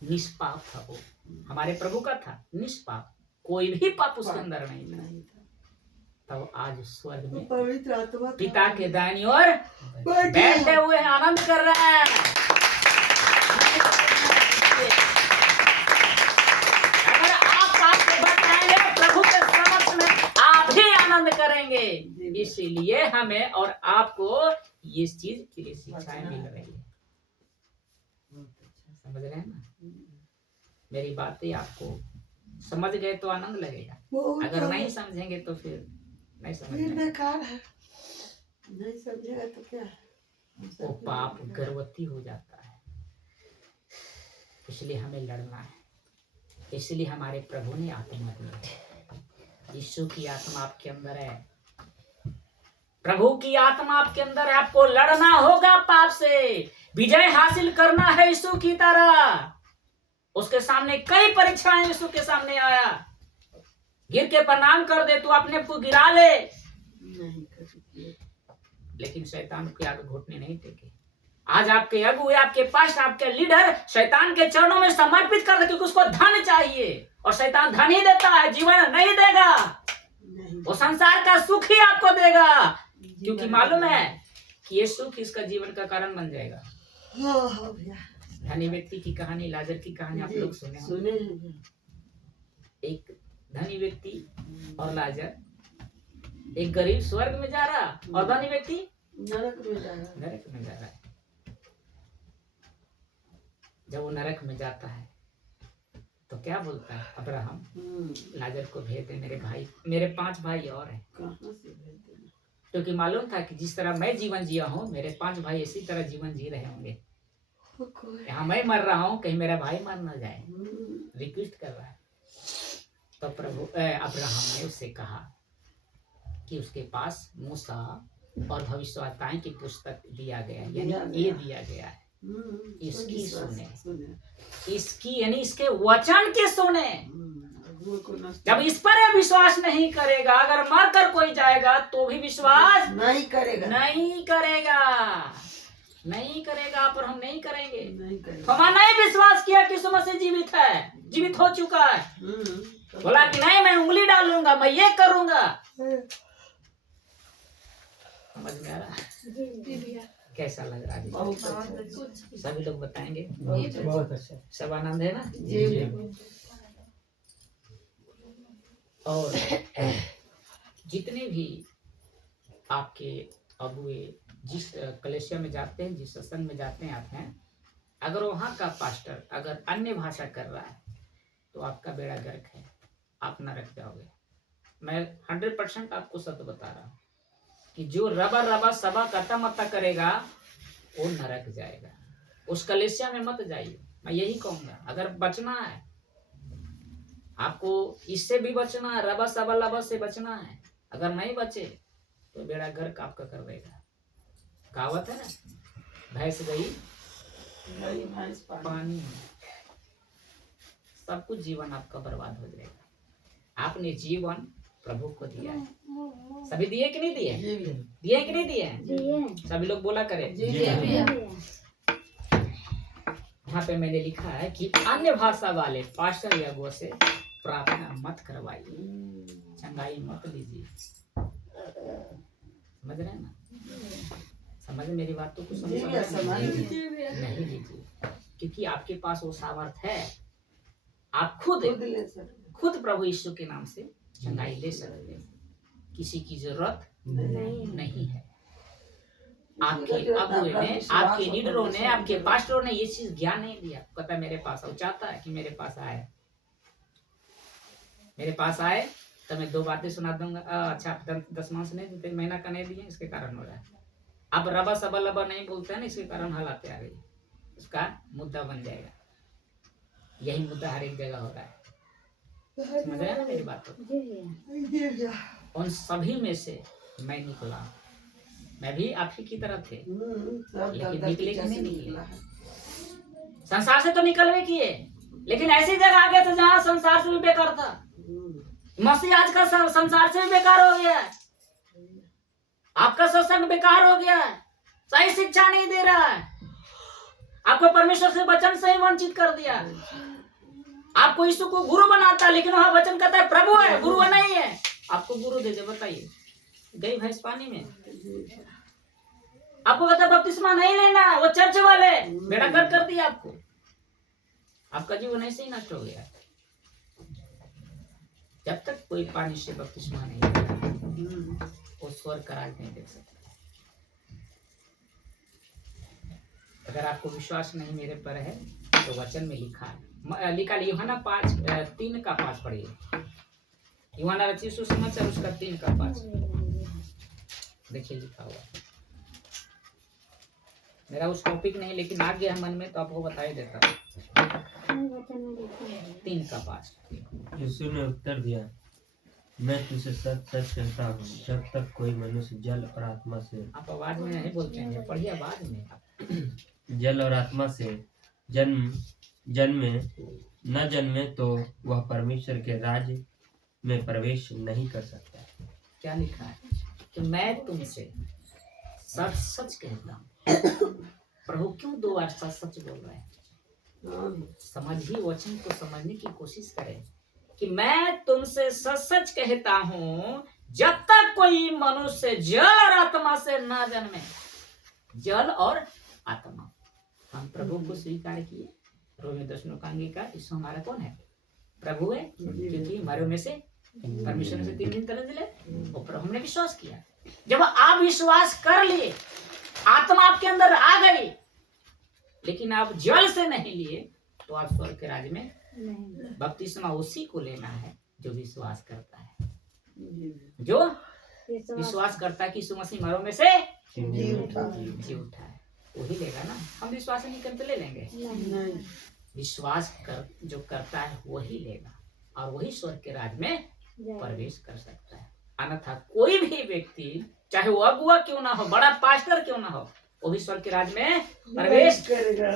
निष्पाप था वो, हमारे प्रभु का था निष्पाप, कोई भी पाप उसके अंदर नहीं था। तब आज स्वर्ग में पवित्र आत्मा पिता के दाहिनी ओर बैठे हुए आनंद कर रहे हैं। अगर आप पाप से बच जाएंगे, प्रभु के समक्ष में आप भी आनंद करेंगे। इसीलिए हमें और आपको इस चीज के लिए शिक्षाएं मिल रही है। समझ रहे हैं ना? मेरी बातें आपको समझ गए तो आनंद लगेगा, अगर नहीं समझेंगे तो फिर नहीं समझेंगे, बेकार है। नहीं समझेगा तो क्या? वो पाप गर्भवती हो जाता है। इसलिए हमें लड़ना है, इसलिए हमारे प्रभु ने आत्मा दी है। यीशु की आत्मा आपके अंदर है, प्रभु की आत्मा आपके अंदर है, आपको लड़ना होगा पाप से, विजय हासिल करना है यीशु की तरह। उसके सामने कई परीक्षाएं यीशु के सामने आया, गिर के प्रणाम कर दे, तू अपने को गिरा ले, नहीं करेगी। लेकिन शैतान के आगे घुटने नहीं टेके। आज आपके अगुए, आपके पास, आपके लीडर शैतान के चरणों में समर्पित कर दे, क्योंकि उसको धन चाहिए और शैतान धन ही देता है, जीवन नहीं देगा। नहीं, वो संसार का सुख ही आपको देगा, क्योंकि मालूम है कि ये सुख इसका जीवन का कारण बन जाएगा। हाँ भैया, धनी व्यक्ति की कहानी, लाजर की कहानी आप लोग सुने होंगे। सुने हैं। एक धनी व्यक्ति और लाजर, एक गरीब स्वर्ग में जा रहा और धनी व्यक्ति नरक में जा रहा है। नरक में जा रहा है। जब वो नरक में जाता है तो क्या बोलता है अब्राहम, लाजर को भेज दे, मेरे भाई, मेरे 5 भाई और हैं। कहाँ से भेज देना? क्योंकि मालूम था कि जिस तरह मैं जीवन जिया हूँ, मेरे 5 भाई इसी तरह जीवन जी रहे होंगे। यहाँ मैं मर रहा हूँ, कहीं मेरा भाई मर ना जाए। रिक्वेस्ट कर रहा है। तो प्रभु अब्राहम ने उससे कहा कि उसके पास मूसा और भविष्यवक्ताएं की पुस्तक दिया गया है, यानी ये दिया गया है, इसकी सुने, इसकी यानी इसके वचन के सुने। जब इस पर विश्वास नहीं करेगा, अगर मर कर कोई जाएगा तो भी विश्वास नहीं करेगा, नहीं करेगा, नहीं करेगा, पर हम नहीं करेंगे। नहीं करेगा। हमारा नहीं विश्वास किया कि यीशु मसीह जीवित है, जीवित हो चुका है। बोला कि नहीं, मैं उंगली डालूंगा, मैं ये करूंगा। समझ में आ रहा है? कैसा लग रहा है? बहुत अच्छा। सभी लोग बताएंगे बहुत अच्छा। सब आनंद है ना? जी। और जितने भी आपके अगुए जिस कलेसिया में जाते हैं, जिस सत्संग में जाते हैं आप हैं, अगर वहाँ का पास्टर अगर अन्य भाषा कर रहा है तो आपका बेड़ा गर्क है, आप नरक जाओगे। मैं 100% आपको सत्य बता रहा हूँ कि जो रबा रबा सबा कता मता करेगा वो नरक जाएगा। उस कलेसिया में मत जाइए, मैं यही कहूँगा। अगर बचना है आपको, इससे भी बचना है, रबा सबा लबा से बचना है। अगर नहीं बचे तो बेड़ा गर्क आपका कर देगा। कहावत है ना, भैंस गई पानी में, सब कुछ जीवन आपका बर्बाद हो जाएगा। आपने जीवन प्रभु को दिया है, सभी दिए कि नहीं दिए? दिए कि नहीं दिए? सभी लोग बोला करें। वहाँ पे मैंने लिखा है कि अन्य भाषा वाले पास्टर या गो से प्रार्थना मत करवाइए, चंगाई मत लीजिए। समझ रहे हैं ना? समझ मेरी बातों को समझ नहीं लीजिए, क्योंकि आपके पास वो सामर्थ्य है। आप खुद प्रभु यीशु के नाम से चंगाई ले सकते हैं, किसी की जरूरत नहीं है। आपके अगुए ने, आपके लीडरों ने, आपके पास्टरों ने ये चीज ज्ञान नहीं दिया। पता मेरे पास वो चाहता है कि मेरे पास आए, मेरे पास आए तो मैं 2 बातें सुना दूंगा। अच्छा 10 मास नहीं देते, महीना का नहीं दिए, इसके कारण हो रहा है। अब रबा सबा लबा नहीं बोलते हैं ना, इसके कारण हालात आ गई, उसका मुद्दा बन जाएगा। यही मुद्दा हर एक जगह हो रहा है। समझ रहे हैं ना मेरी बात को? उन सभी में से मैं निकला, मैं भी आप ही की तरह थे, लेकिन निकले कि नहीं निकले? संसार से तो निकलवे किए, लेकिन ऐसी जगह आ गए थे जहाँ संसार से भी बेकार था। मसीह आज का संसार से भी बेकार हो गया है, आपका सत्संग बेकार हो गया है, सही शिक्षा नहीं दे रहा है, आपको परमेश्वर से वचन से ही वंचित कर दिया। आपको यीशु को गुरु बनाता, लेकिन वहां वचन कहता है प्रभु है, गुरु नहीं है। आपको गुरु दे दे, बताइए गई भैंस पानी में। आपको कहता बपतिस्मा नहीं लेना, वो चर्च वाले बेड़ा गर्क कर दिया आपको। आपका जीवन ऐसे ही नष्ट हो गया। जब तक कोई पानी से बपतिस्मा नहीं लेता, वो स्वर्ग का राज नहीं देख सकता। अगर आपको विश्वास नहीं मेरे पर है तो वचन में लिखा है, यूहन्ना 3:5 पढ़िए। यूहन्ना रचित सुसमाचार उसका 3:5 देखिए लिखा हुआ। मेरा उस टॉपिक नहीं, लेकिन आ गया मन में तो आपको बता ही देता हूँ। 3:5 यीशु ने उत्तर दिया, मैं तुझसे सच सच कहता हूँ, जब तक कोई मनुष्य जल और आत्मा से आप आवाज में नहीं बोलते हैं, पढ़िए आवाज में आप। जल और आत्मा से जन्मे न जन्मे तो वह परमेश्वर के राज्य में प्रवेश नहीं कर सकता। क्या लिखा है कि मैं तुमसे सच सच कहता हूँ। प्रभु क्यों 2 बार सच सच बोल रहे हैं? हाँ, समझिए, वचन को समझने की कोशिश करें कि मैं तुमसे सच सच कहता हूँ, जब तक कोई मनुष्य जल और आत्मा से न जन्मे। जल और आत्मा, हम प्रभु को स्वीकार किए। रोमी 10 का अंगीकार, इसमें हमारा कौन है? प्रभु है, क्योंकि हमारे में से परमेश्वर से 3 दिन तरह दिले, वो प्रभु हमने विश्वास किया। जब आप विश्वास कर लिए, आत्मा आपके अंदर आ गई, लेकिन आप जल से नहीं लिए, तो आप स्वर्ग के राज्य में बपतिस्मा उसी को लेना है जो विश्वास करता है। जो विश्वास करता है कि यीशु मसीह मरों में से जी उठा। जी उठा है, वही लेगा ना। हम विश्वास नहीं करते ले लेंगे? नहीं, विश्वास कर जो करता है वही लेगा, और वही स्वर्ग के राज्य में प्रवेश कर सकता है। अन्यथा कोई भी व्यक्ति, चाहे वो अगुआ क्यों ना हो, बड़ा पास्टर क्यों ना हो, वो भी स्वर्ग के राज्य में प्रवेश करेगा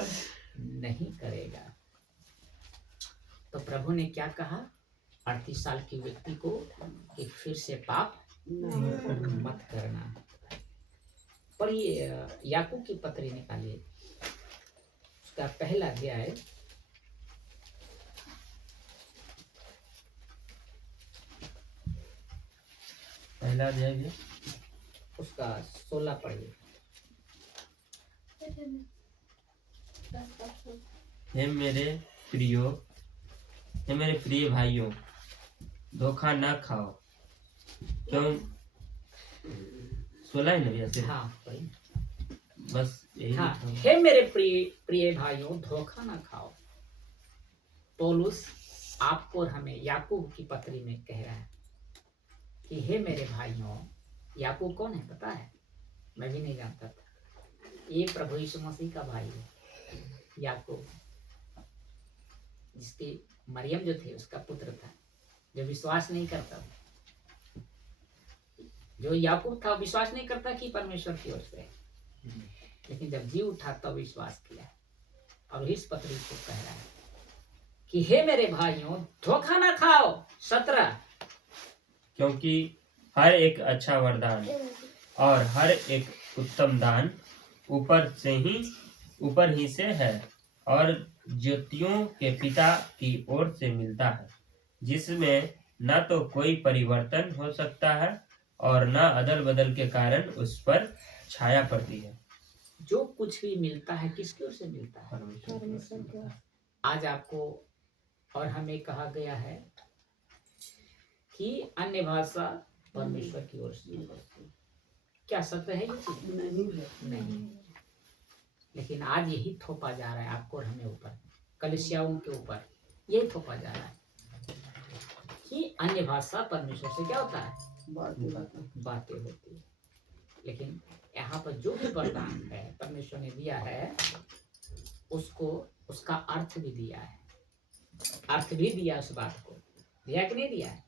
नहीं करेगा। तो प्रभु ने क्या कहा 38 साल के व्यक्ति को कि फिर से पाप मत करना। पढ़िए याकूब की पत्री निकालिए, उसका पहला अध्याय, पहला अध्याय है उसका 16 पढ़िए। हे मेरे प्रिय भाइयों, धोखा न खाओ। क्यों 16 ही नहीं ऐसे? हाँ पढ़िए। बस यही हाँ, लिखा है। हे मेरे प्रिय भाइयों, धोखा ना खाओ। पौलुस आपको और हमें याकूब की पत्री में कह रहा है कि हे मेरे भाइयों। याकूब कौन है पता है? मैं भी नहीं जानता था। ये प्रभु यीशु मसीह का भाई है याकूब, जिसकी मरियम जो थे उसका पुत्र था, जो विश्वास नहीं करता था। जो याकूब था विश्वास नहीं करता कि परमेश्वर की ओर से, लेकिन जब जी उठा तब विश्वास किया। और इस पत्री को कह रहा है कि हे मेरे भाइयों, धोखा ना खाओ। 17, क्योंकि हर एक अच्छा वरदान और हर एक उत्तम दान ऊपर ही से है और ज्योतियों के पिता की ओर से मिलता है, जिसमें न तो कोई परिवर्तन हो सकता है और न अदल बदल के कारण उस पर छाया पड़ती है। जो कुछ भी मिलता है किसकी ओर से मिलता है? परमेश्वर की। आज आपको और हमें कहा गया है कि अन्य भाषा परमेश्वर की ओर से। क्या सत्य है ये चीज? नहीं। लेकिन आज यही थोपा जा रहा है आपको और हमें ऊपर, कलीसियाओं के ऊपर यही थोपा जा रहा है कि अन्य भाषा परमेश्वर से क्या होता है? बातें होती है। लेकिन यहाँ पर जो भी वरदान है परमेश्वर ने दिया है, उसको उसका अर्थ भी दिया है। अर्थ भी दिया उस बात को, दिया कि नहीं दिया है?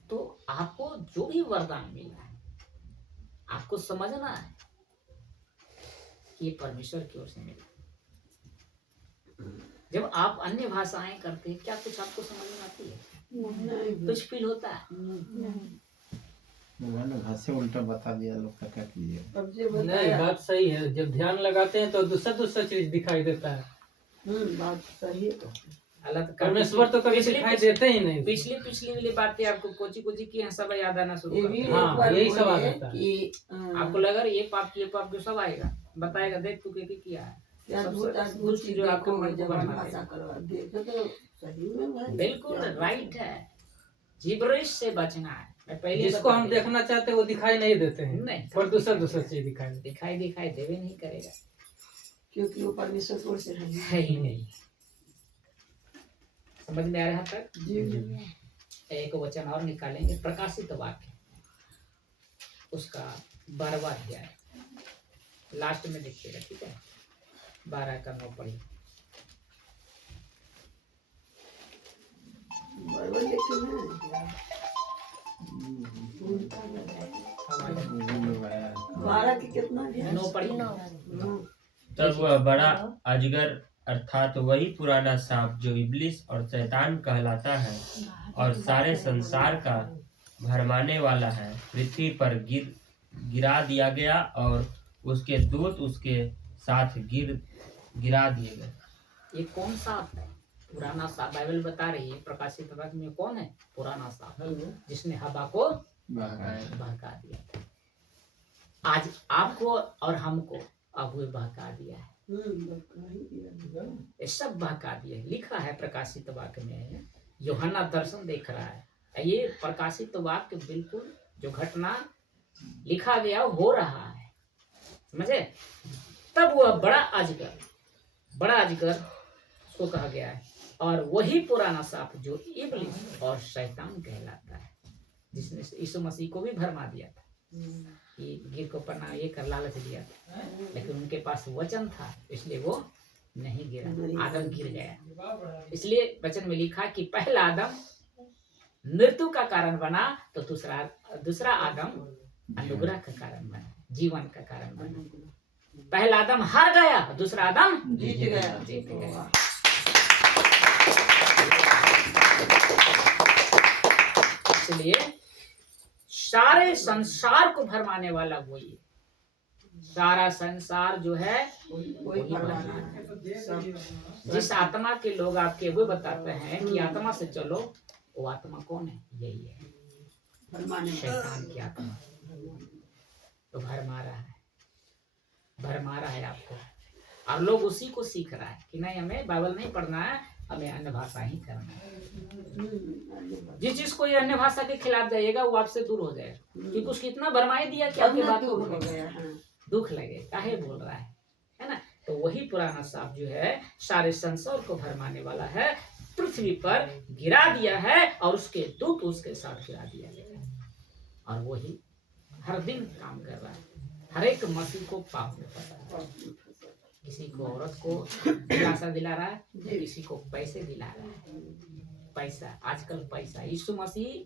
तो आपको जो भी वरदान मिला है, आपको समझना है कि ये परमेश्वर की ओर से मिला। जब आप अन्य भाषाएं करते हैं, क्या कुछ आपको समझ में आती है? कुछ फील होता है? घर से उल्टा बता दिया, लोग का क्या कीजिए। नहीं, बात सही है। जब ध्यान लगाते हैं तो दूसरा चीज दिखाई देता है। बात सही है। अल्लाह तो परमेश्वर तो कभी दिखाई देते ही नहीं। पिछली वाली बातें आपको कोची की हैं, सब याद आना शुरू ये कर भी दिया। हाँ, एक बार यही बोले सवाल होता है। कि आपको लगा ये पाप जो सब आएगा, बताएगा देख तू क्या किया है। अद्भुत चीज जो आपको देखोगे मन को जब बढ़ा भाषा करो, देखो तो सही में भाई बिल्कुल राइट है। जिब्रिश से बचना है। मैं पहले जिसको हम देखना चाहते हैं वो दिखाई नहीं देते हैं, नहीं, पर दूसरा चीज दिखाई दिखाई देवे नहीं करेगा, क्योंकि वो परमेश्वर की ओर से है ही नहीं। समझ में आ रहा तक? जी। एक वचन और निकालेंगे, प्रकाशित वाक्य उसका 12वां अध्याय, लास्ट में देखिएगा, ठीक है? 12 का 9 पढ़िए। बाइबल लेके ना उल्टा लगाया। 12 की कितना दिया? 9 पढ़ी। तब वह बड़ा अजगर अर्थात वही पुराना सांप जो इब्लिस और शैतान कहलाता है और सारे संसार का भरमाने वाला है, पृथ्वी पर गिरा दिया गया और उसके दूत उसके साथ गिरा दिए गए। ये कौन सांप है? पुराना सांप। बाइबल बता रही है प्रकाशित वाक्य में कौन है पुराना सांप, जिसने हवा को बहका दिया था। आज आपको और हमको अब वो बहका दिया है। ये सब बहका दिया। लिखा है प्रकाशित वाक्य में, यूहन्ना दर्शन देख रहा है। ये प्रकाशित वाक्य बिल्कुल जो घटना लिखा गया हो रहा है, समझे। तब वह बड़ा अजगर उसको कहा गया है, और वही पुराना सांप जो इब्लिस और शैतान कहलाता है, जिसने यीशु मसीह को भी भरमा दिया था कि गिर को पन्ना ये कर लालच दिया था, लेकिन उनके पास वचन था इसलिए वो नहीं गिरा, आदम गिर गया। इसलिए वचन में लिखा कि पहला आदम मृत्यु का कारण बना, तो दूसरा आदम अनुग्रह का कारण बना, जीवन का कारण बना। पहला आदम हार गया, दूसरा आदम जीत गया। इसलिए सारे संसार को भरमाने वाला वही है। सारा संसार जो है वही भरमाना है। जिस आत्मा के लोग आपके वो बताते हैं कि आत्मा से चलो, वो आत्मा कौन है? यही है शैतान की आत्मा। तो भरमा रहा है आपको, और लोग उसी को सीख रहा है कि नहीं हमें बाइबल नहीं पढ़ना है, हमें अन्य भाषा ही करना है। जिस चीज को ये अन्य भाषा के खिलाफ जाइएगा वो आपसे दूर हो जाएगा, क्योंकि उसको इतना भरमाई दिया कि आपकी बात को दुख लगे, काहे बोल रहा है ना। तो वही पुराना सांप जो है सारे संसार को भरमाने वाला है, पृथ्वी पर गिरा दिया है और उसके दूत उसके साथ गिरा दिया गया, और वही हर दिन काम कर रहा है। हर एक मसीह को पाप में पता है, किसी को औरत को दिलासा दिला रहा है, किसी को पैसे दिला रहा है। पैसा, आजकल पैसा, यीशु मसीह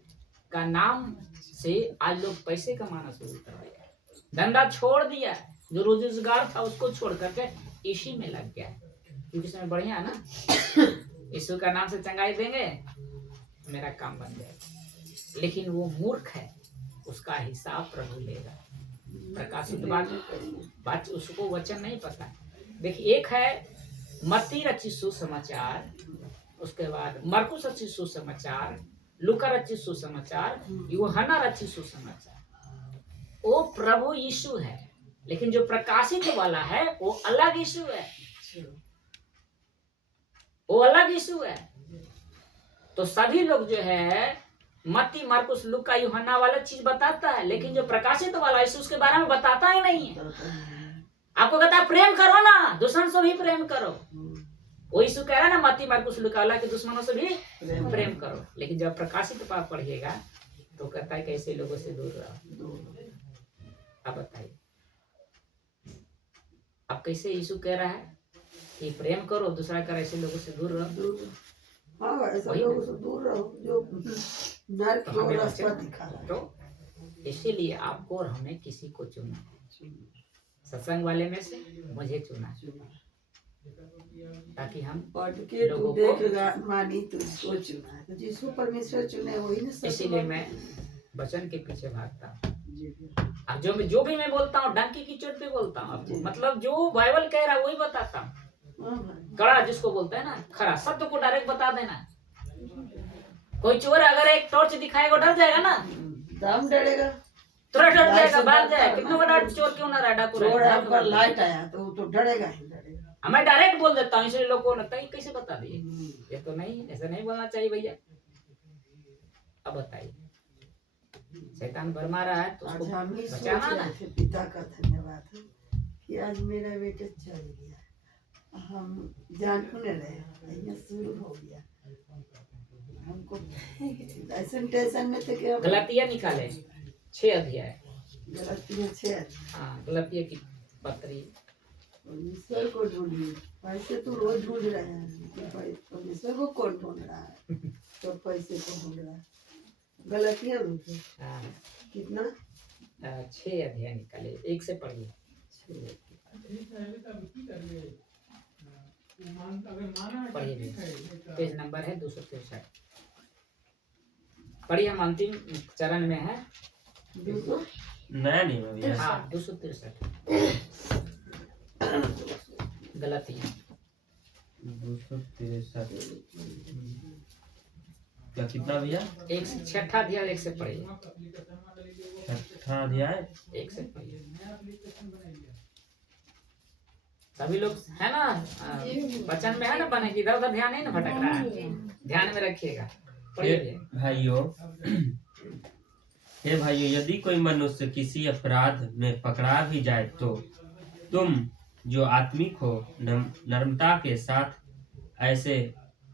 का नाम से आज लोग पैसे कमाना शुरू कर रहे हैं। धंधा छोड़ दिया, जो रोजगार था उसको छोड़ करके इसी में लग गया है, क्योंकि इसमें बढ़िया है ना, यीशु का नाम से चंगाई देंगे, मेरा काम बन जाएगा। लेकिन वो मूर्ख है, उसका हिसाब प्रभु लेगा। प्रकाशित बात उसको वचन नहीं पता। देखिए, एक है मत्ती रचित सुसमाचार, उसके बाद मरकुस रचित सुसमाचार, लूका रचित सुसमाचार, यूहन्ना रचित सुसमाचार। वो प्रभु यीशु है, लेकिन जो प्रकाशित वाला है वो अलग यीशु है, वो अलग यीशु है। तो सभी लोग जो है मत्ती, मरकुस, लूका, यूहन्ना वाला चीज बताता है, लेकिन जो प्रकाशित वाला यीशु उसके बारे में बताता ही नहीं है। आपको कहता है प्रेम करो ना, दुश्मन से भी प्रेम करो। वो यीशु कह रहा है ना मत्ती, मरकुस, लूका वाला के दुश्मनों से भी प्रेम करो। लेकिन जब प्रकाशित पाप पढ़िएगा तो कहता है कैसे लोगों से दूर रहो। अब बताइए, अब कैसे यीशु कह रहा है कि प्रेम करो, दूसरा कह रहा है ऐसे लोगों से दूर रहो। हाँ, ऐसे लोगों से दूर रहो जो नरक की रास्ता दिखा रहा है। तो इसीलिए आपको और हमें किसी को चुना, सत्संग वाले में से मुझे चुना, ताकि हम पढ़ के तू देख मानी तो इसको चुना, तो जिसको परमेश्वर चुने वही ना। इसीलिए मैं वचन के पीछे भागता हूँ। अब जो भी मैं बोलता हूँ डंकी की चोट पे बोलता हूँ आपको, मतलब जो बाइबल कह रहा है वही बताता हूँ। कड़ा जिसको बोलते हैं ना, खरा सत्य को डायरेक्ट बता देना। कोई चोर अगर एक टॉर्च दिखाएगा डर जाएगा ना, दम डरेगा, तुरंत डर जाएगा, भाग जाएगा। कितना बड़ा चोर क्यों ना रहा, डाकू पर लाइट आया तो डरेगा ही डरेगा। मैं डायरेक्ट बोल देता हूँ, इसलिए लोगों को लगता है कैसे बता दिए, ये तो नहीं, ऐसा नहीं बोलना चाहिए भैया। अब बताइए, शैतान भरमा रहा है तो उसको बचाना ना। पिता का धन्यवाद है कि आज मेरा बेटा चल गया, हम जान नहीं रहे, शुरू हो गया। हमको ऐसे टेंशन में थे कि गलातिया निकाले 6 अध्याय, गलतियाँ 6। हाँ, गलातिया की पत्री परमेश्वर को ढूंढिए। पैसे तो रोज ढूंढ रहे हैं, लेकिन परमेश्वर को कौन ढूंढ रहा है? तो पैसे को ढूंढ रहा है। गलतियां लिखे हाँ, कितना 6 अध्याय निकाले, 1 से पढ़िए। पढ़िए भी। पेज नंबर है 263। पढ़िए, हम अंतिम चरण में है। नया नियम है भैया। हाँ, 263 गलतियाँ। 263 क्या कितना भैया? 1 से 6 अध्याय 1 से पढ़िए। 6 अध्याय 1 से पढ़िए। सभी लोग है ना, वचन में है ना, बने इधर उधर ध्यान नहीं ना भटक रहा है, ध्यान में रखिएगा। पढ़िए भाइयों, हे भाइयों, यदि कोई मनुष्य किसी अपराध में पकड़ा भी जाए तो तुम जो आत्मिक हो नम्रता के साथ ऐसे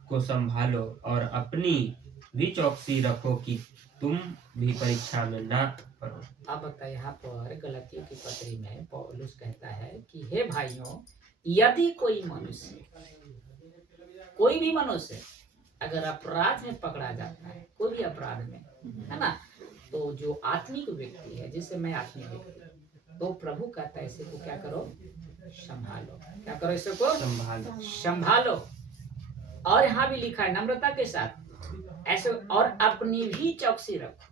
को संभालो और अपनी भी चौकसी रखो कि तुम भी परीक्षा में ना पड़ो। अब बताइए, यहाँ पर गलतियों की पत्री में पौलुस कहता है कि हे भाइयों, यदि कोई भी मनुष्य अगर अपराध में पकड़ा जाता है, कोई भी अपराध में, है ना, तो जो आत्मिक व्यक्ति है, जिससे मैं आत्मिक व्यक्ति, तो प्रभु कहता है ऐसे को क्या करो, संभालो। क्या करो, इसे को संभालो। और यहाँ भी लिखा है नम्रता के साथ ऐसे, और अपनी भी चौकसी रखो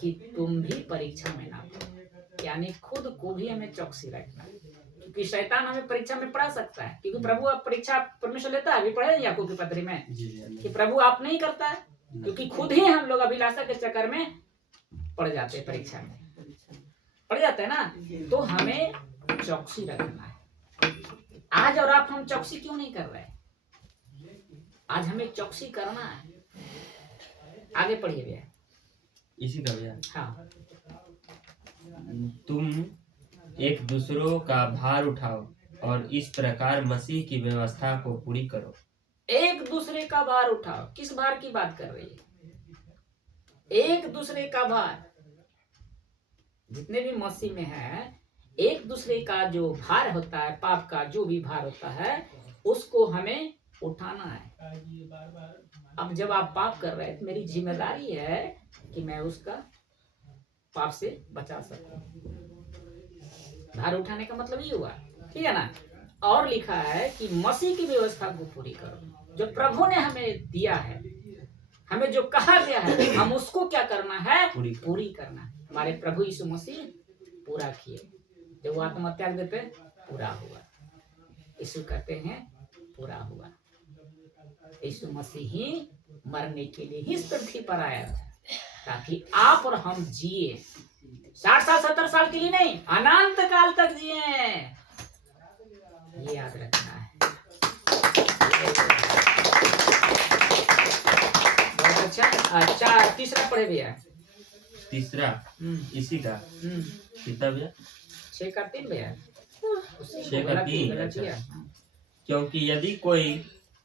कि तुम भी परीक्षा में ना पड़ो। यानी खुद को भी हमें चौकसी रखना है, क्योंकि शैतान हमें परीक्षा में पड़ा सकता है। क्योंकि प्रभु अब परीक्षा परमेश्वर लेता है। अभी पढ़े याकूब की पत्री में कि प्रभु आप नहीं करता है, क्योंकि खुद ही हम लोग अभिलाषा के चक्कर में पड़ जाते हैं, परीक्षा में पड़ जाते हैं ना। तो हमें चौकसी रखना है। आज और आप हम चौकसी क्यों नहीं कर रहे? आज हमें चौकसी करना है। आगे पढ़िए भैया। इसी का भैया। हाँ, तुम एक दूसरों का भार उठाओ और इस प्रकार मसीह की व्यवस्था को पूरी करो। एक दूसरे का भार उठाओ। किस भार की बात कर रही है? एक दूसरे का भार। जितने भी मसीह में है, एक दूसरे का जो भार होता है, पाप का जो भी भार होता है, उसको हमें उठाना है। अब जब आप पाप कर रहे हैं तो मेरी जिम्मेदारी है कि मैं उसका पाप से बचा सकूं। भार उठाने का मतलब ये हुआ, ठीक है ना। और लिखा है कि मसीह की व्यवस्था को पूरी करो। जो प्रभु ने हमें दिया है, हमें जो कहा गया है, हम उसको क्या करना है, पूरी करना है। हमारे प्रभु यीशु मसीह पूरा किए। जब वो आत्मत्याग देते, पूरा हुआ। यीशु कहते हैं पूरा हुआ। यीशु मसीह ही मरने के लिए ही इस पृथ्वी पर आया था, ताकि आप और हम जिए। 60 साल 70 साल के लिए नहीं, अनंत काल तक जिए। ये याद रखना है। बहुत अच्छा। अच्छा, तीसरा पढ़े भैया। तीसरा इसी का कितना भैया? 6 का 3 भैया। 6 का 3। क्योंकि यदि कोई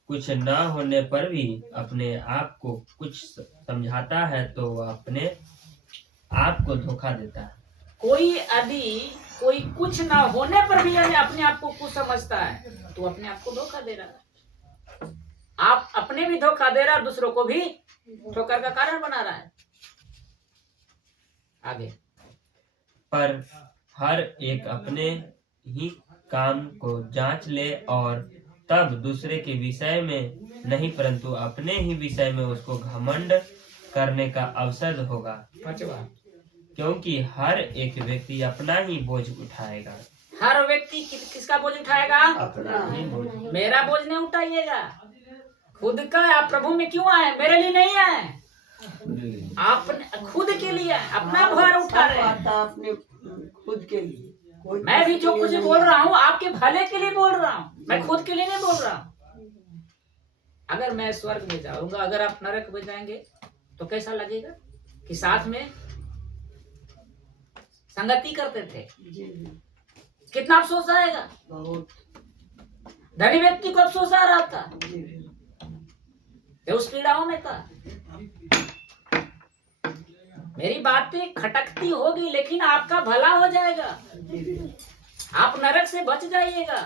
कुछ न होने पर भी अपने आप को कुछ समझाता है तो वह अपने आप को धोखा देता है। कोई कुछ ना होने पर भी अपने आप को कुछ समझता है तो अपने आप को धोखा दे रहा है। आप अपने भी धोखा दे रहा है, दूसरों को भी ठोकर का कारण बना रहा है। आगे। पर हर एक अपने ही काम को जांच ले और तब दूसरे के विषय में नहीं परंतु अपने ही विषय में उसको घमंड करने का अवसर होगा। पांचवा। क्योंकि हर एक व्यक्ति अपना ही बोझ उठाएगा। हर व्यक्ति किसका बोझ उठाएगा? अपना ही बोझ। मेरा बोझ नहीं उठाइएगा, खुद का। आप प्रभु में क्यों आए? मेरे लिए नहीं आए, आपने खुद के लिए अपना भार उठा रहे हैं। अपने खुद के लिए। मैं भी जो कुछ बोल रहा हूँ आपके भले के लिए बोल रहा हूँ, मैं खुद के लिए नहीं बोल रहा हूँ। अगर मैं स्वर्ग में जाऊंगा, अगर आप नरक में जाएंगे तो कैसा लगेगा कि साथ में संगति करते थे? कितना अफसोस आएगा। बहुत। धनी व्यक्ति को अफसोस आ रहा था, उस पीड़ाओं में था। मेरी बातें खटकती होगी लेकिन आपका भला हो जाएगा। आप नरक से बच जाइएगा,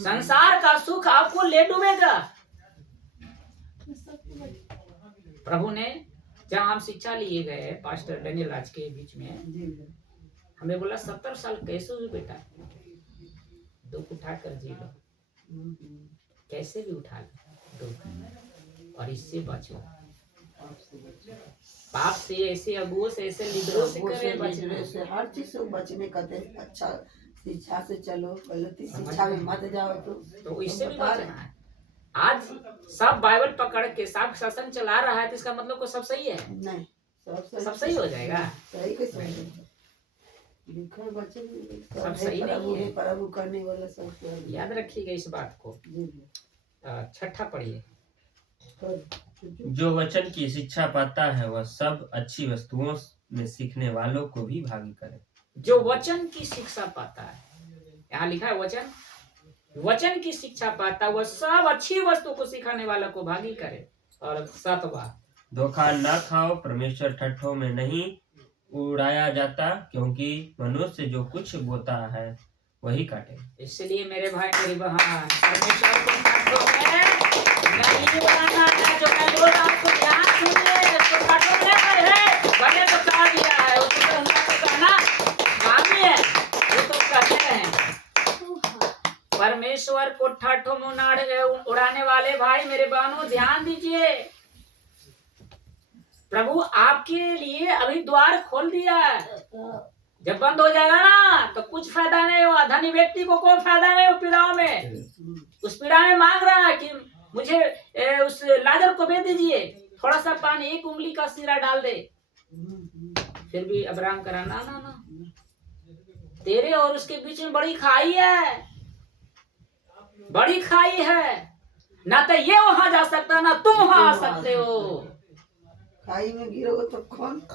संसार का सुख आपको ले डूबेगा। प्रभु ने जहाँ हम शिक्षा लिए गए पास्टर डेनियल राज के बीच में, हमें बोला 70 साल कैसे हुए बेटा, दुख उठाकर जी लो, कैसे भी उठा लो दुख, और इससे बचो, पाप से, ऐसे अगुओं से, ऐसे लीडरों से करे बचना। से हर चीज से बचने का अच्छा शिक्षा से चलो, गलती शिक्षा में मत जाओ। तो इससे भी बचना है। आज सब बाइबल पकड़ के सब सत्संग चला रहा है तो इसका मतलब को सब सही है? नहीं, सब सही हो जाएगा। सही कैसे लिखा बच्चे सब सही नहीं है। प्रभु करने वाला सब याद रखिएगा इस बात को। छठा पढ़िए। जो वचन की शिक्षा पाता है वह सब अच्छी वस्तुओं में सीखने वालों को भी भागी करे। जो वचन की शिक्षा पाता है, यहाँ लिखा है वचन, वचन की शिक्षा पाता वह सब अच्छी वस्तु को सिखाने वालों को भागी करे। और 7वां, धोखा ना खाओ, परमेश्वर ठट्ठों में नहीं उड़ाया जाता, क्योंकि मनुष्य जो कुछ बोता है वही काटे। इसलिए मेरे भाई मेरी बहन, परमेश्वर को ठट्ठों में नहीं उड़ाना है। जो मैं बोल रहा हूं आपको ध्यान सुनिए, उसको ठट्ठों में नहीं है, भले तो कहा गया है, उसको तो हमको कहना काम ही है, वो तो कहते हैं। परमेश्वर को ठट्ठों में उड़ाने वाले भाई मेरे बहनों ध्यान दीजिए, प्रभु आपके लिए अभी द्वार खोल दिया है। जब बंद हो जाएगा ना तो कुछ फायदा नहीं हुआ, धनी व्यक्ति को कोई फायदा नहीं हो पीड़ाओं में। उस पीड़ा में मांग रहा है कि मुझे उस लाजर को भेज दीजिए, थोड़ा सा पानी, 1 उंगली का सिरा डाल दे। फिर भी अब्राहम करा ना ना ना, तेरे और उसके बीच में बड़ी खाई है, बड़ी खाई है, ना तो ये वहां जा सकता ना तुम वहां आ सकते हो। खाई में गिरोगे तो कौन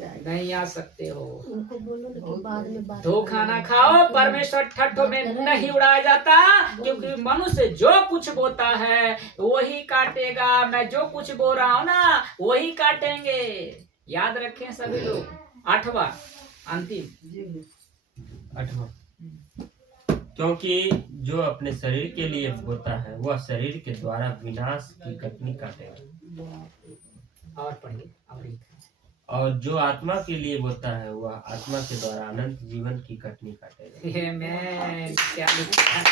नहीं आ सकते हो। उनको बोलो लेकिन बाद में बात धोखा ना खाओ, परमेश्वर ठट्ठों में नहीं उड़ाया जाता, क्योंकि मनुष्य जो कुछ बोता है वही काटेगा। मैं जो कुछ बोल रहा हूँ ना वही काटेंगे, याद रखें सभी लोग। 8वां अंतिम, 8वां, क्योंकि जो अपने शरीर के लिए बोता है वह शरीर के द्वारा विनाश की कटनी काटेगा। और पढ़िए। और जो आत्मा के लिए बोता है वह आत्मा के द्वारा अनंत जीवन की कटनी काटेगा। ये मैं क्या लिखा?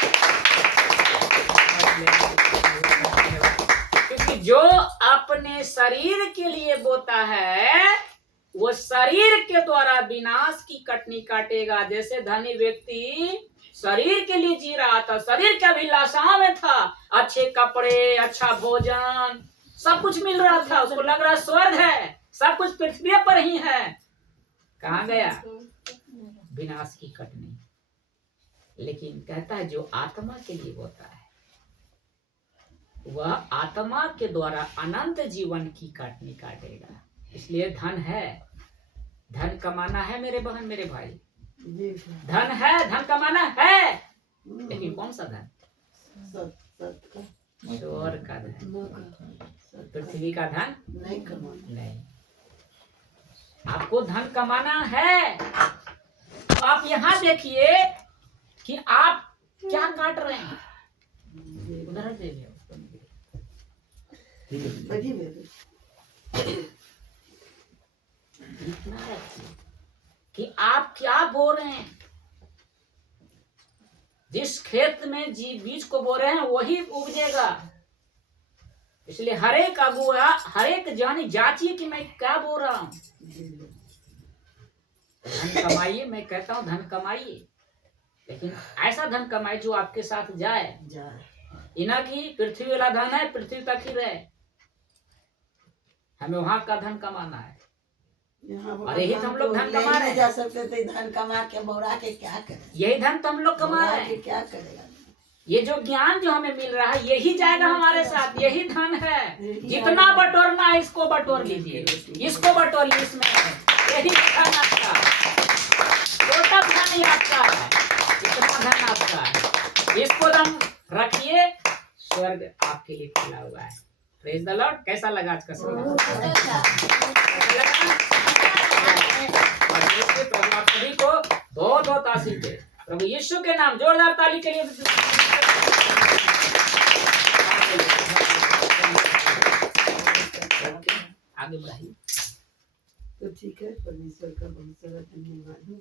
क्योंकि जो अपने शरीर के लिए बोता है वो शरीर के द्वारा विनाश की कटनी काटेगा। जैसे धनी व्यक्ति शरीर के लिए जी रहा था, शरीर की अभिलाषा में था, अच्छे कपड़े, अच्छा भोजन, सब कुछ मिल रहा था, उसको लग रहा स्वर्ग है, सब कुछ पृथ्वी पर ही है। कहाँ गया? विनाश की कटनी। लेकिन कहता है जो आत्मा के लिए होता है वह आत्मा के द्वारा अनंत जीवन की कटनी काटेगा। इसलिए धन है, धन कमाना है मेरे बहन मेरे भाई, धन है, धन कमाना है, लेकिन कौन सा धन? ईश्वर का धन, पृथ्वी का धन नहीं कमाना। नहीं। आपको धन कमाना है तो आप यहाँ देखिए कि आप क्या काट रहे हैं। उदाहरण दे दिया इतना रखिए कि आप क्या बो रहे हैं। जिस खेत में बीज को बो रहे हैं वही उपजेगा। इसलिए हर एक अगुआ, हर एक जानी जांचिए कि मैं क्या बोल रहा हूं। धन कमाइए, मैं कहता हूं धन कमाइए, लेकिन ऐसा धन कमाइए जो आपके साथ जाए। इना की पृथ्वी वाला धन है, पृथ्वी तक ही रहे, हमें वहां का धन कमाना है। और यही तो हम लोग धन कमा रहे हैं। जा सकते थे, धन कमा के बोरा के क्या करें? यही धन तो हम लोग कमा रहे हैं। क्या करेगा? ये जो ज्ञान जो हमें मिल रहा है यही जाएगा हमारे साथ, यही धन है। जितना बटोरना है इसको बटोर लीजिए, इसको बटोर लीजिए, इसमें यही धन आपका, छोटा धन ही आपका है, इतना धन आपका है। इसको दम रखिए, स्वर्ग आपके लिए खुला हुआ है। Praise the Lord. कैसा लगा आज का सत्संग? प्रभु आप सभी को बहुत बहुत आशीष दे। प्रभु यीशु के नाम, जोरदार ताली के लिए। आगे बढ़ाइए। तो ठीक है, परमेश्वर का बहुत सारा धन्यवाद हो।